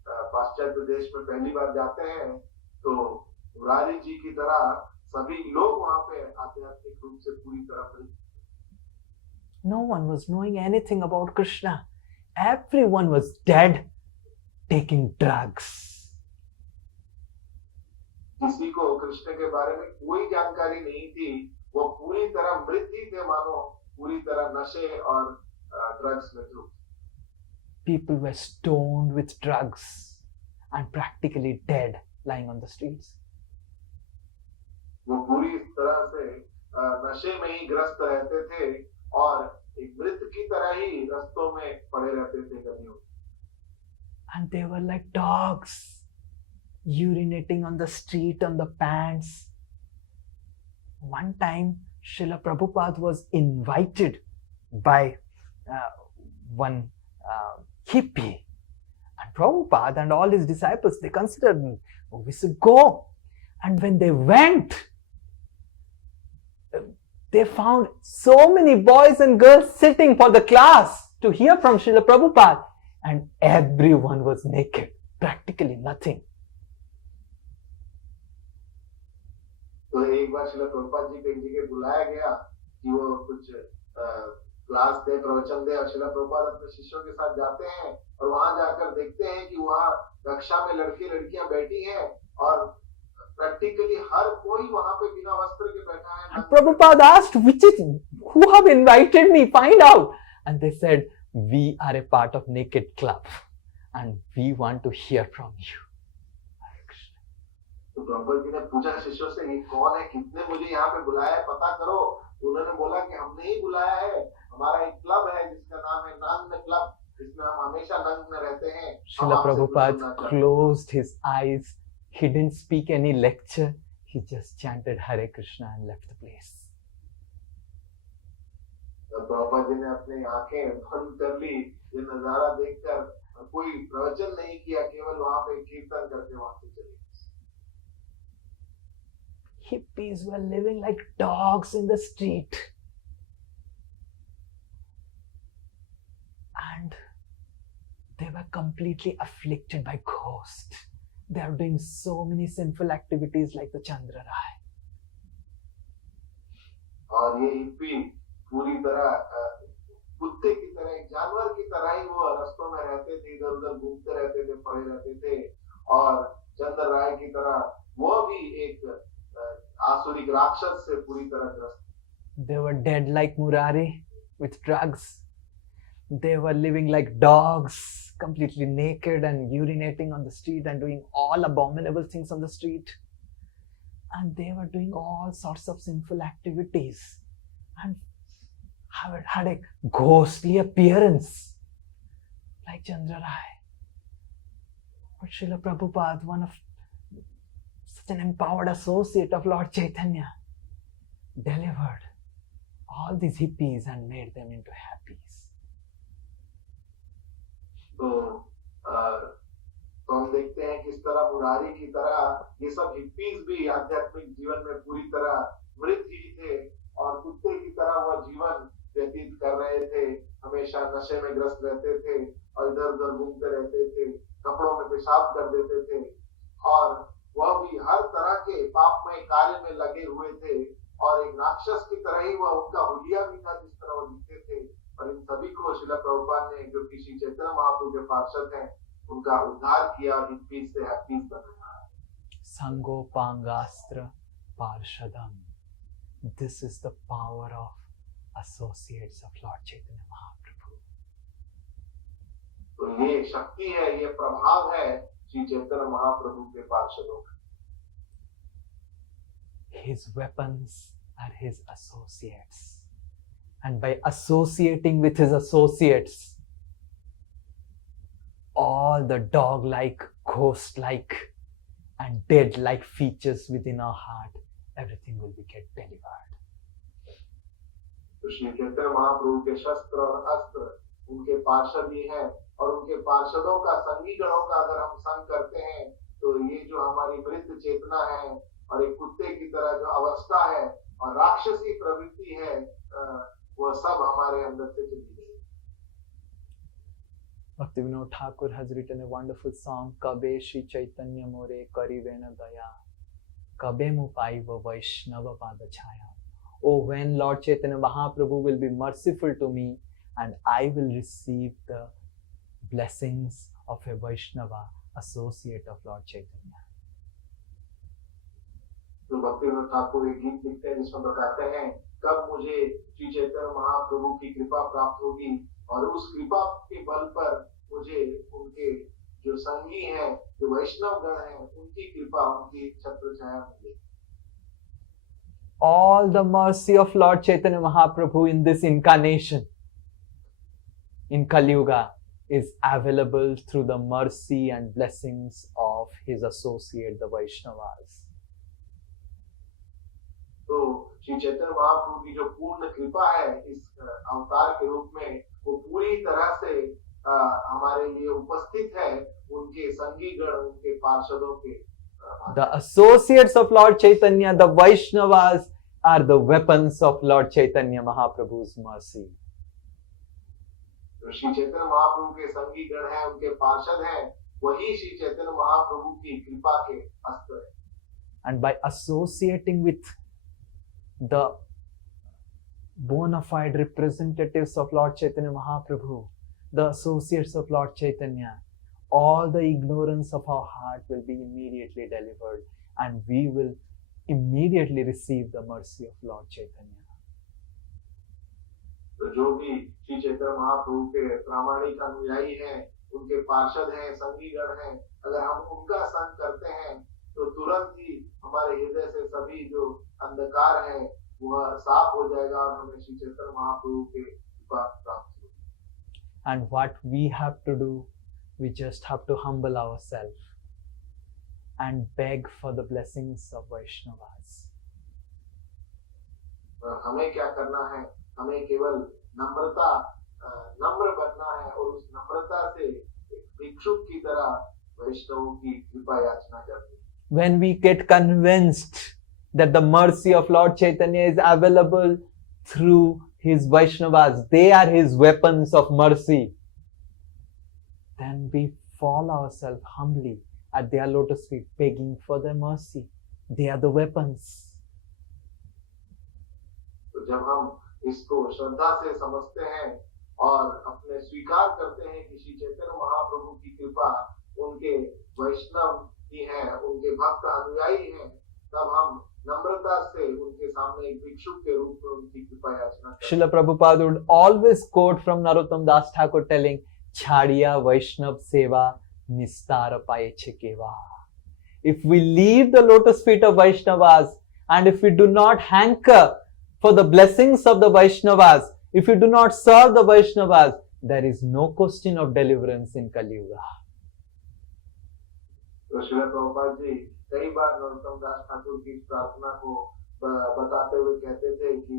पाश्चात्य देश में पहली बार जाते हैं तो मुरारी जी की तरह सभी लोग वहां पे आध्यात्मिक रूप से पूरी तरह No one was knowing anything about Krishna. Everyone was dead, taking drugs. किसी को कृष्ण के बारे में कोई जानकारी नहीं थी, वो पूरी तरह मृत ही थे, मानो पूरी तरह नशे और ड्रग्स में धुत। People were stoned with drugs and practically dead, lying on the streets. वो पूरी तरह से नशे में ही ग्रस्त रहते थे और एक मृत की तरह ही रस्तों में पड़े रहते थे गलियों में। And they were like dogs, urinating on the street, on the pants. One time, Srila Prabhupada was invited by one hippie. And Prabhupada and all his disciples, they considered, oh, we should go. And when they went, they found so many boys and girls sitting for the class to hear from Srila Prabhupada. And everyone was naked, practically nothing. तो एक बार श्रील प्रभुपाद जी को इनके बुलाया गया कि वो कुछ class दे, प्रवचन दे, और श्रील प्रभुपाद अपने शिष्यों के साथ जाते हैं और वहां जाकर देखते हैं कि वहां कक्षा में लड़के लड़कियां बैठी हैं और प्रैक्टिकली हर कोई वहां पे बिना वस्त्र के बैठा है। And Prabhupada asked, who have invited me? Find out. And they said, we are a part of Naked Club and we want to hear from you. तो प्रभुपाद जी ने पूछा शिष्यों से, ये कौन है, किसने मुझे यहाँ पे बुलाया है, पता करो। उन्होंने बोला कि हमने ही बुलाया है, हमारा एक क्लब है जिसका नाम है नग्न क्लब, जिसमें हम हमेशा नग्न रहते हैं। Srila Prabhupada closed his eyes. He didn't speak any lecture. He just chanted Hare Krishna and left the place. Prabhupada ji ने अपनी आंखें बंद कर ली, ये नजारा देखकर कोई प्रवचन नहीं किया, केवल वहां पे कीर्तन करके वहां से चले। Hippies were living like dogs in the street. And they were completely afflicted by ghosts. They are doing so many sinful activities like the Chandra Rai. और ये हिप्पी पूरी तरह कुत्ते की तरह, एक जानवर की तरह ही वो रास्तों में रहते थे, इधर उधर घूमते रहते थे, पड़े रहते थे, और चंद्र राय की तरह वो भी एक आसुरिक राक्षस से पूरी तरह ग्रस्त। They were dead like Murari with drugs. They were living like dogs, completely naked and urinating on the street and doing all abominable things on the street. And they were doing all sorts of sinful activities and had a ghostly appearance like Chandra Rai. But Srila Prabhupada, one of such an empowered associate of Lord Chaitanya, delivered all these hippies and made them into happies. तो हम देखते हैं किस तरह मुरारी की तरह ये सब हिप्पीज भी आध्यात्मिक जीवन में पूरी तरह मृत ही थे और कुत्ते की तरह वह जीवन व्यतीत कर रहे थे, हमेशा नशे में ग्रस्त रहते थे और इधर उधर घूमते रहते थे, कपड़ों में पेशाब कर देते थे, और वह भी हर तरह के पापमय कार्य में लगे हुए थे, और एक राक्षस की तरह ही वह उनका हुलिया भी था जिस तरह वो दिखते थे। और इन सभी को श्रील प्रभुपाद ने, जो कि श्री चैतन्य महाप्रभु के पार्षद हैं, उनका उद्धार किया और हिप्पीज से हैप्पीज बनाया। Sango Pangastra Parshadam. This is the power of associates of Lord Chaitanya Mahaprabhu. तो ये शक्ति है, ये प्रभाव है श्री चैतन्य महाप्रभु के पार्षदों का। His weapons are his associates. And by associating with his associates, all the dog-like, ghost-like, and dead-like features within our heart, everything will be get delivered. तो श्री चैतन्य महाप्रभु के शस्त्र और अस्त्र उनके पार्षद ही हैं, और उनके पार्षदों का, संगी गणों का अगर हम संग करते हैं तो ये जो हमारी मृत चेतना है और एक कुत्ते की तरह जो अवस्था है और राक्षसी प्रवृत्ति है, वह सब हमारे अंदर से चली गई। Bhaktivinoda Thakur has written a wonderful song, Kabe Shri Chaitanya More Karivena Daya, Kabe Mupaiva Vaishnava Padachaya. Oh, when Lord Chaitanya Mahaprabhu will be merciful to me and I will receive the blessings of a Vaishnava, associate of Lord Chaitanya. तो भक्तिविनोद ठाकुर एक गीत लिखते हैं जिसमें बताते हैं कब मुझे श्री चैतन्य महाप्रभु की कृपा प्राप्त होगी और उस कृपा के बल पर मुझे उनके जो संगी हैं, जो वैष्णव गण हैं, उनकी कृपा, उनकी छत्र छाया मिलेगी। All the mercy of Lord Chaitanya Mahaprabhu in this incarnation in Kali Yuga is available through the mercy and blessings of his associate, the Vaishnavas. तो श्री चैतन्य महाप्रभु की जो पूर्ण कृपा है इस अवतार के रूप में, वो पूरी तरह से हमारे लिए उपस्थित है उनके संगी गण, उनके पार्षदों के। The associates of Lord Chaitanya, the Vaishnavas, are the weapons of Lord Chaitanya Mahaprabhu's mercy. तो श्री चैतन्य महाप्रभु के संगी गण हैं, उनके पार्षद हैं, वही श्री चैतन्य महाप्रभु की कृपा के अस्त्र हैं। And by associating with the bona fide representatives of Lord Chaitanya Mahaprabhu, the associates of Lord Chaitanya, all the ignorance of our heart will be immediately delivered and we will immediately receive the mercy of Lord Chaitanya. तो जो भी श्री चैतन्य महाप्रभु के प्रामाणिक अनुयायी हैं, उनके पार्षद हैं, संगीगण हैं, अगर हम उनका संग करते हैं तो तुरंत ही हमारे हृदय से सभी जो अंधकार है वह साफ हो जाएगा और हमें श्री चैतन्य महाप्रभु के कृपा प्राप्त होगी। And what we have to do, we just have to humble ourselves and beg for the blessings of Vaishnavas. हमें क्या करना है? हमें केवल नम्र बनना है और उस नम्रता से एक भिक्षुक की तरह वैष्णवों की कृपा याचना करनी है। When we get convinced that the mercy of Lord Chaitanya is available through his Vaishnavas, they are his weapons of mercy, then we fall ourselves humbly at their lotus feet, begging for their mercy. They are the weapons. तो जब हम इसको श्रद्धा से समझते हैं और अपने स्वीकार करते हैं कि श्री चैतन्य महाप्रभु की कृपा उनके वैष्णव ही हैं, उनके भक्त अनुयायी हैं, तब हम नम्रता से उनके सामने एक भिक्षुक के रूप में उनकी कृपा याचना करते हैं। Srila Prabhupada would always quote from Narottam Das Thakur telling, "Chhadiya Vaishnav Seva Nistar Paye Chikeva." If we leave the lotus feet of Vaishnavas and if we do not hanker for the blessings of the Vaishnavas, if we do not serve the Vaishnavas, there is no question of deliverance in Kali Yuga. तो श्रील प्रभुपाद जी कई बार नरोत्तम दास ठाकुर की प्रार्थना को बताते हुए कहते थे कि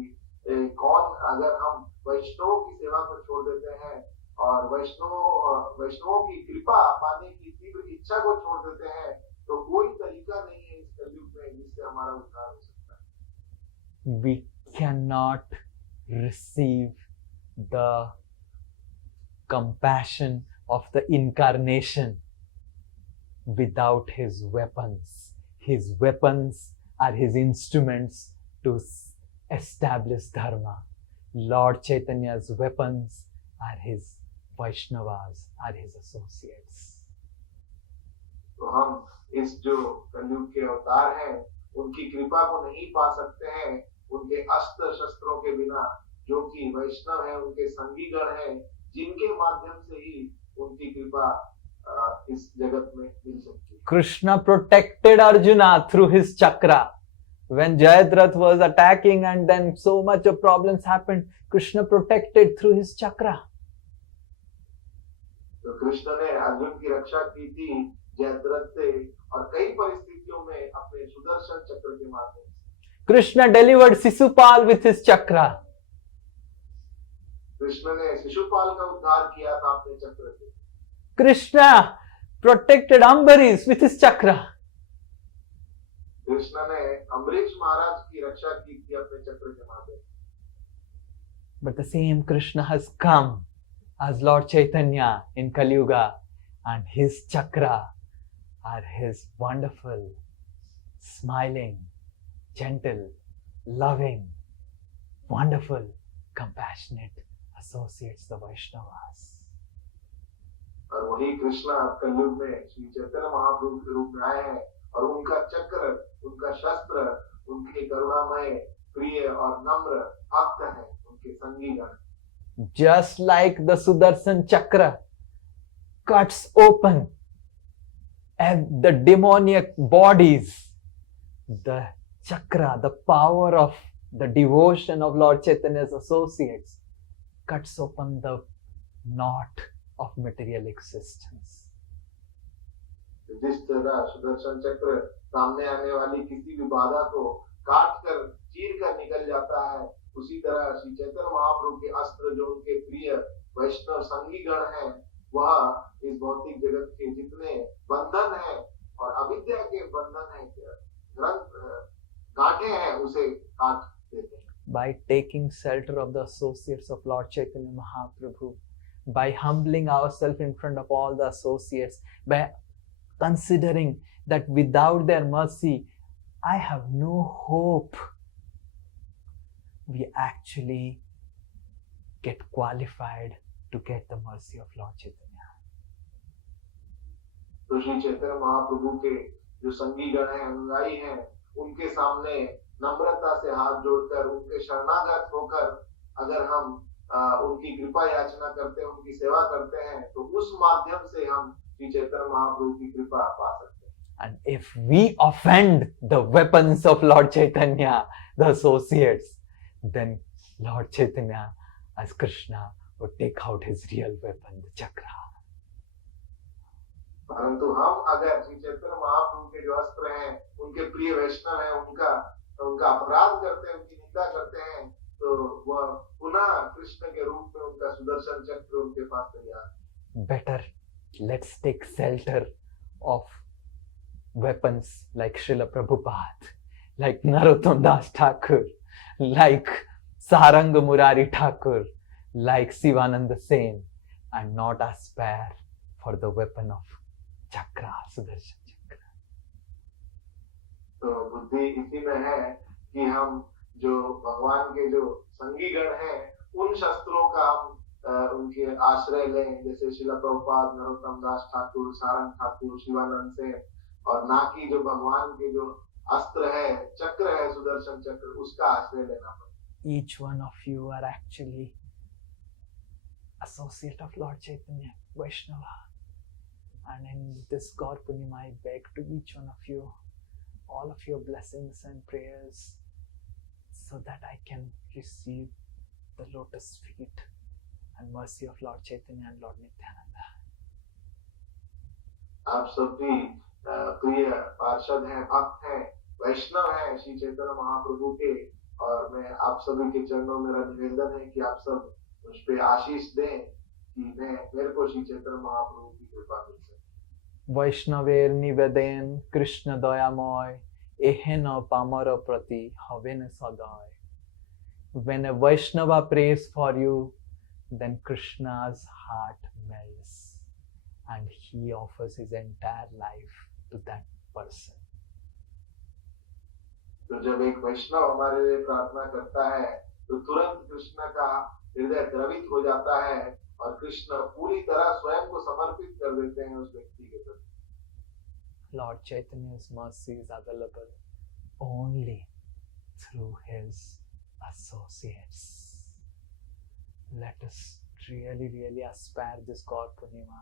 कौन अगर हम वैष्णवों की सेवा को छोड़ देते हैं और वैष्णवों की कृपा पाने की तीव्र इच्छा को छोड़ देते हैं तो कोई तरीका नहीं है इस कलयुग में जिससे हमारा उद्धार हो सकता है। We cannot receive the compassion of the incarnation without his weapons. His weapons are his instruments to establish dharma. Lord Chaitanya's weapons are his Vaishnavas, are his associates. तो हम इस जो कलयुग के अवतार हैं उनकी कृपा को नहीं पा सकते हैं उनके अस्त्र शस्त्रों के बिना, जो कि वैष्णव हैं, उनके संगीगण हैं, जिनके माध्यम से ही उनकी कृपा इस जगत में मिल सकती है। Krishna protected Arjuna through his chakra. When Jayadratha was attacking and then so much of problems happened, Krishna protected through his chakra. तो कृष्ण ने अर्जुन की रक्षा की थी जयद्रथ से और कई परिस्थितियों में अपने सुदर्शन चक्र के माध्यम से। Krishna delivered Sisupal with his chakra. Krishna ने शिशुपाल का उद्धार किया था अपने चक्र से। Krishna protected Ambarish with his chakra. Krishna ने अम्बरीश महाराज की रक्षा की थी अपने चक्र के माध्यम से। But the same Krishna has come as Lord Chaitanya in Kali Yuga, and his chakra are his wonderful, smiling, gentle, loving, wonderful, compassionate associates, the Vaishnavas. और वही कृष्ण कलयुग में श्री चैतन्य महाप्रभु के रूप में आए हैं और उनका चक्र, उनका शस्त्र, उनके करुणामय, प्रिय और नम्र भक्त हैं, उनके संगीगण। Just like the Sudarshan Chakra cuts open and the demoniac bodies, the chakra, the power of the devotion of Lord Chaitanya's associates, cuts open the knot of material existence. जिस तरह सुदर्शन चक्र सामने आने वाली किसी भी बाधा को काट कर, चीर कर निकल जाता है, उसी तरह श्री चैतन्य महाप्रभु के अस्त्र, जो उनके प्रिय वैष्णव संगीगण हैं, वह इस भौतिक जगत के जितने बंधन हैं और अविद्या के बंधन हैं, ग्रंथ गांठे हैं, उसे काट देते हैं। By taking shelter of the associates of Lord Chaitanya Mahaprabhu, by humbling ourselves in front of all the associates, by considering that without their mercy, I have no hope, we actually get qualified to get the mercy of Lord Chaitanya. तो श्री चैतन्य महाप्रभु के जो संगीगण हैं, अनुयायी हैं, उनके सामने नम्रता से हाथ जोड़कर, उनके शरणागत होकर अगर हम उनकी कृपा याचना करते हैं, उनकी सेवा करते हैं, तो उस माध्यम से हम श्री चैतन्य महाप्रभु की कृपा पा सकते हैं। And if we offend the weapons of Lord Chaitanya, the associates, then Lord Chaitanya as Krishna would take out his real weapon, the chakra. परंतु हम अगर श्री चैतन्य महाप्रभु के जो अस्त्र हैं, उनके प्रिय वैष्णव हैं, उनका अपराध करते हैं, उनकी निंदा करते हैं, तो वह पुनः कृष्ण के रूप में उनका सुदर्शन चक्र उनके पास तैयार। Better let's take shelter of weapons like Srila Prabhupada, like Narottam Das Thakur, like Saranga Murari Thakur, like Sivananda Sen, and not aspire for the weapon of chakra, Sudarshan Chakra. तो बुद्धि इसी में है कि हम जो भगवान के जो संगीगण हैं, उन शस्त्रों का हम उनके आश्रय लें, जैसे श्रील प्रभुपाद, नरोत्तम दास ठाकुर, सारंग ठाकुर, शिवानंद से, और ना कि जो भगवान के जो अस्त्र है, चक्र है, सुदर्शन चक्र, उसका आश्रय लेना पड़े। Each one of you are actually associate of Lord Chaitanya, Vaishnava. And in this Gaur Purnima, I beg to each one of you, all of your blessings and prayers, so that I can receive the lotus feet and mercy of Lord Chaitanya and Lord Nityananda. आप सभी प्रिय पार्षद हैं, भक्त हैं, वैष्णव हैं श्री चैतन्य महाप्रभु के, और मैं आप सभी के चरणों में मेरा निवेदन है कि आप सब मुझ पे आशीष दें कि मेरे को श्री चैतन्य महाप्रभु की कृपा मिल सके। वैष्णवेर निवेदन कृष्ण दयामय एहेन पामर प्रति हवेन सदय. When a Vaishnava prays for you, then Krishna's heart melts and he offers his entire life to that person. तो जब एक वैष्णव हमारे लिए प्रार्थना करता है, तो तुरंत कृष्ण का हृदय द्रवित हो जाता है और कृष्ण पूरी तरह स्वयं को समर्पित कर देते हैं उस व्यक्ति के प्रति। Lord Chaitanya's mercy is available only through his associates. Let us really aspire this Gaur Purnima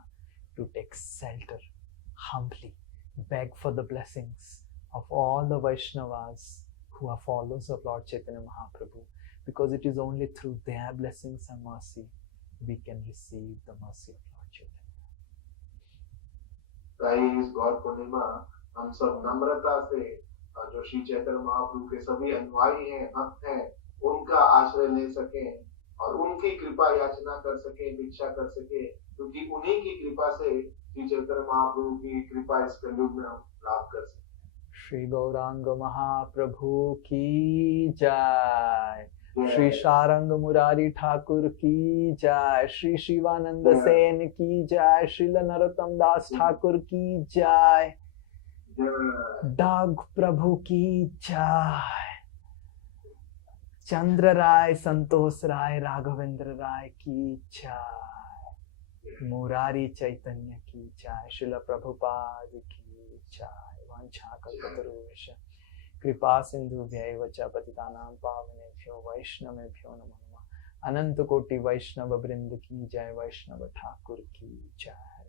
to take shelter, humbly beg for the blessings of all the Vaishnavas who are followers of Lord Chaitanya Mahaprabhu, because it is only through their blessings and mercy we can receive the mercy of Lord Chaitanya. ताई इस गौर पूर्णिमा हम सब नम्रता से जो श्री चैतन्य महाप्रभु के सभी अनुयायी हैं, भक्त हैं, उनका आश्रय ले सकें और उनकी कृपा याचना कर सकें, भिक्षा कर सकें, क्योंकि उन्हीं की कृपा से श्री चैतन्य महाप्रभु की कृपा इस कलयुग में हम लाभ कर सकें। श्री गौरांग महाप्रभु की जय, श्री सारंग मुरारी ठाकुर की जय, श्री शिवानंद सेन की जय, श्रील नरोत्तम दास ठाकुर की जय, डाग प्रभु की जय, चंद्र राय, संतोष राय, राघवेंद्र राय की जय, मुरारी चैतन्य की जय, श्रील प्रभुपाद की जय। वाञ्छाकल्पतरुभ्यश्च कृपा सिन्धुभ्यैव च पतितानां पावनेभ्यो वैष्णवेभ्यो नमो नमः। अनंत कोटि वैष्णव वृंद की जय, वैष्णव ठाकुर की जय।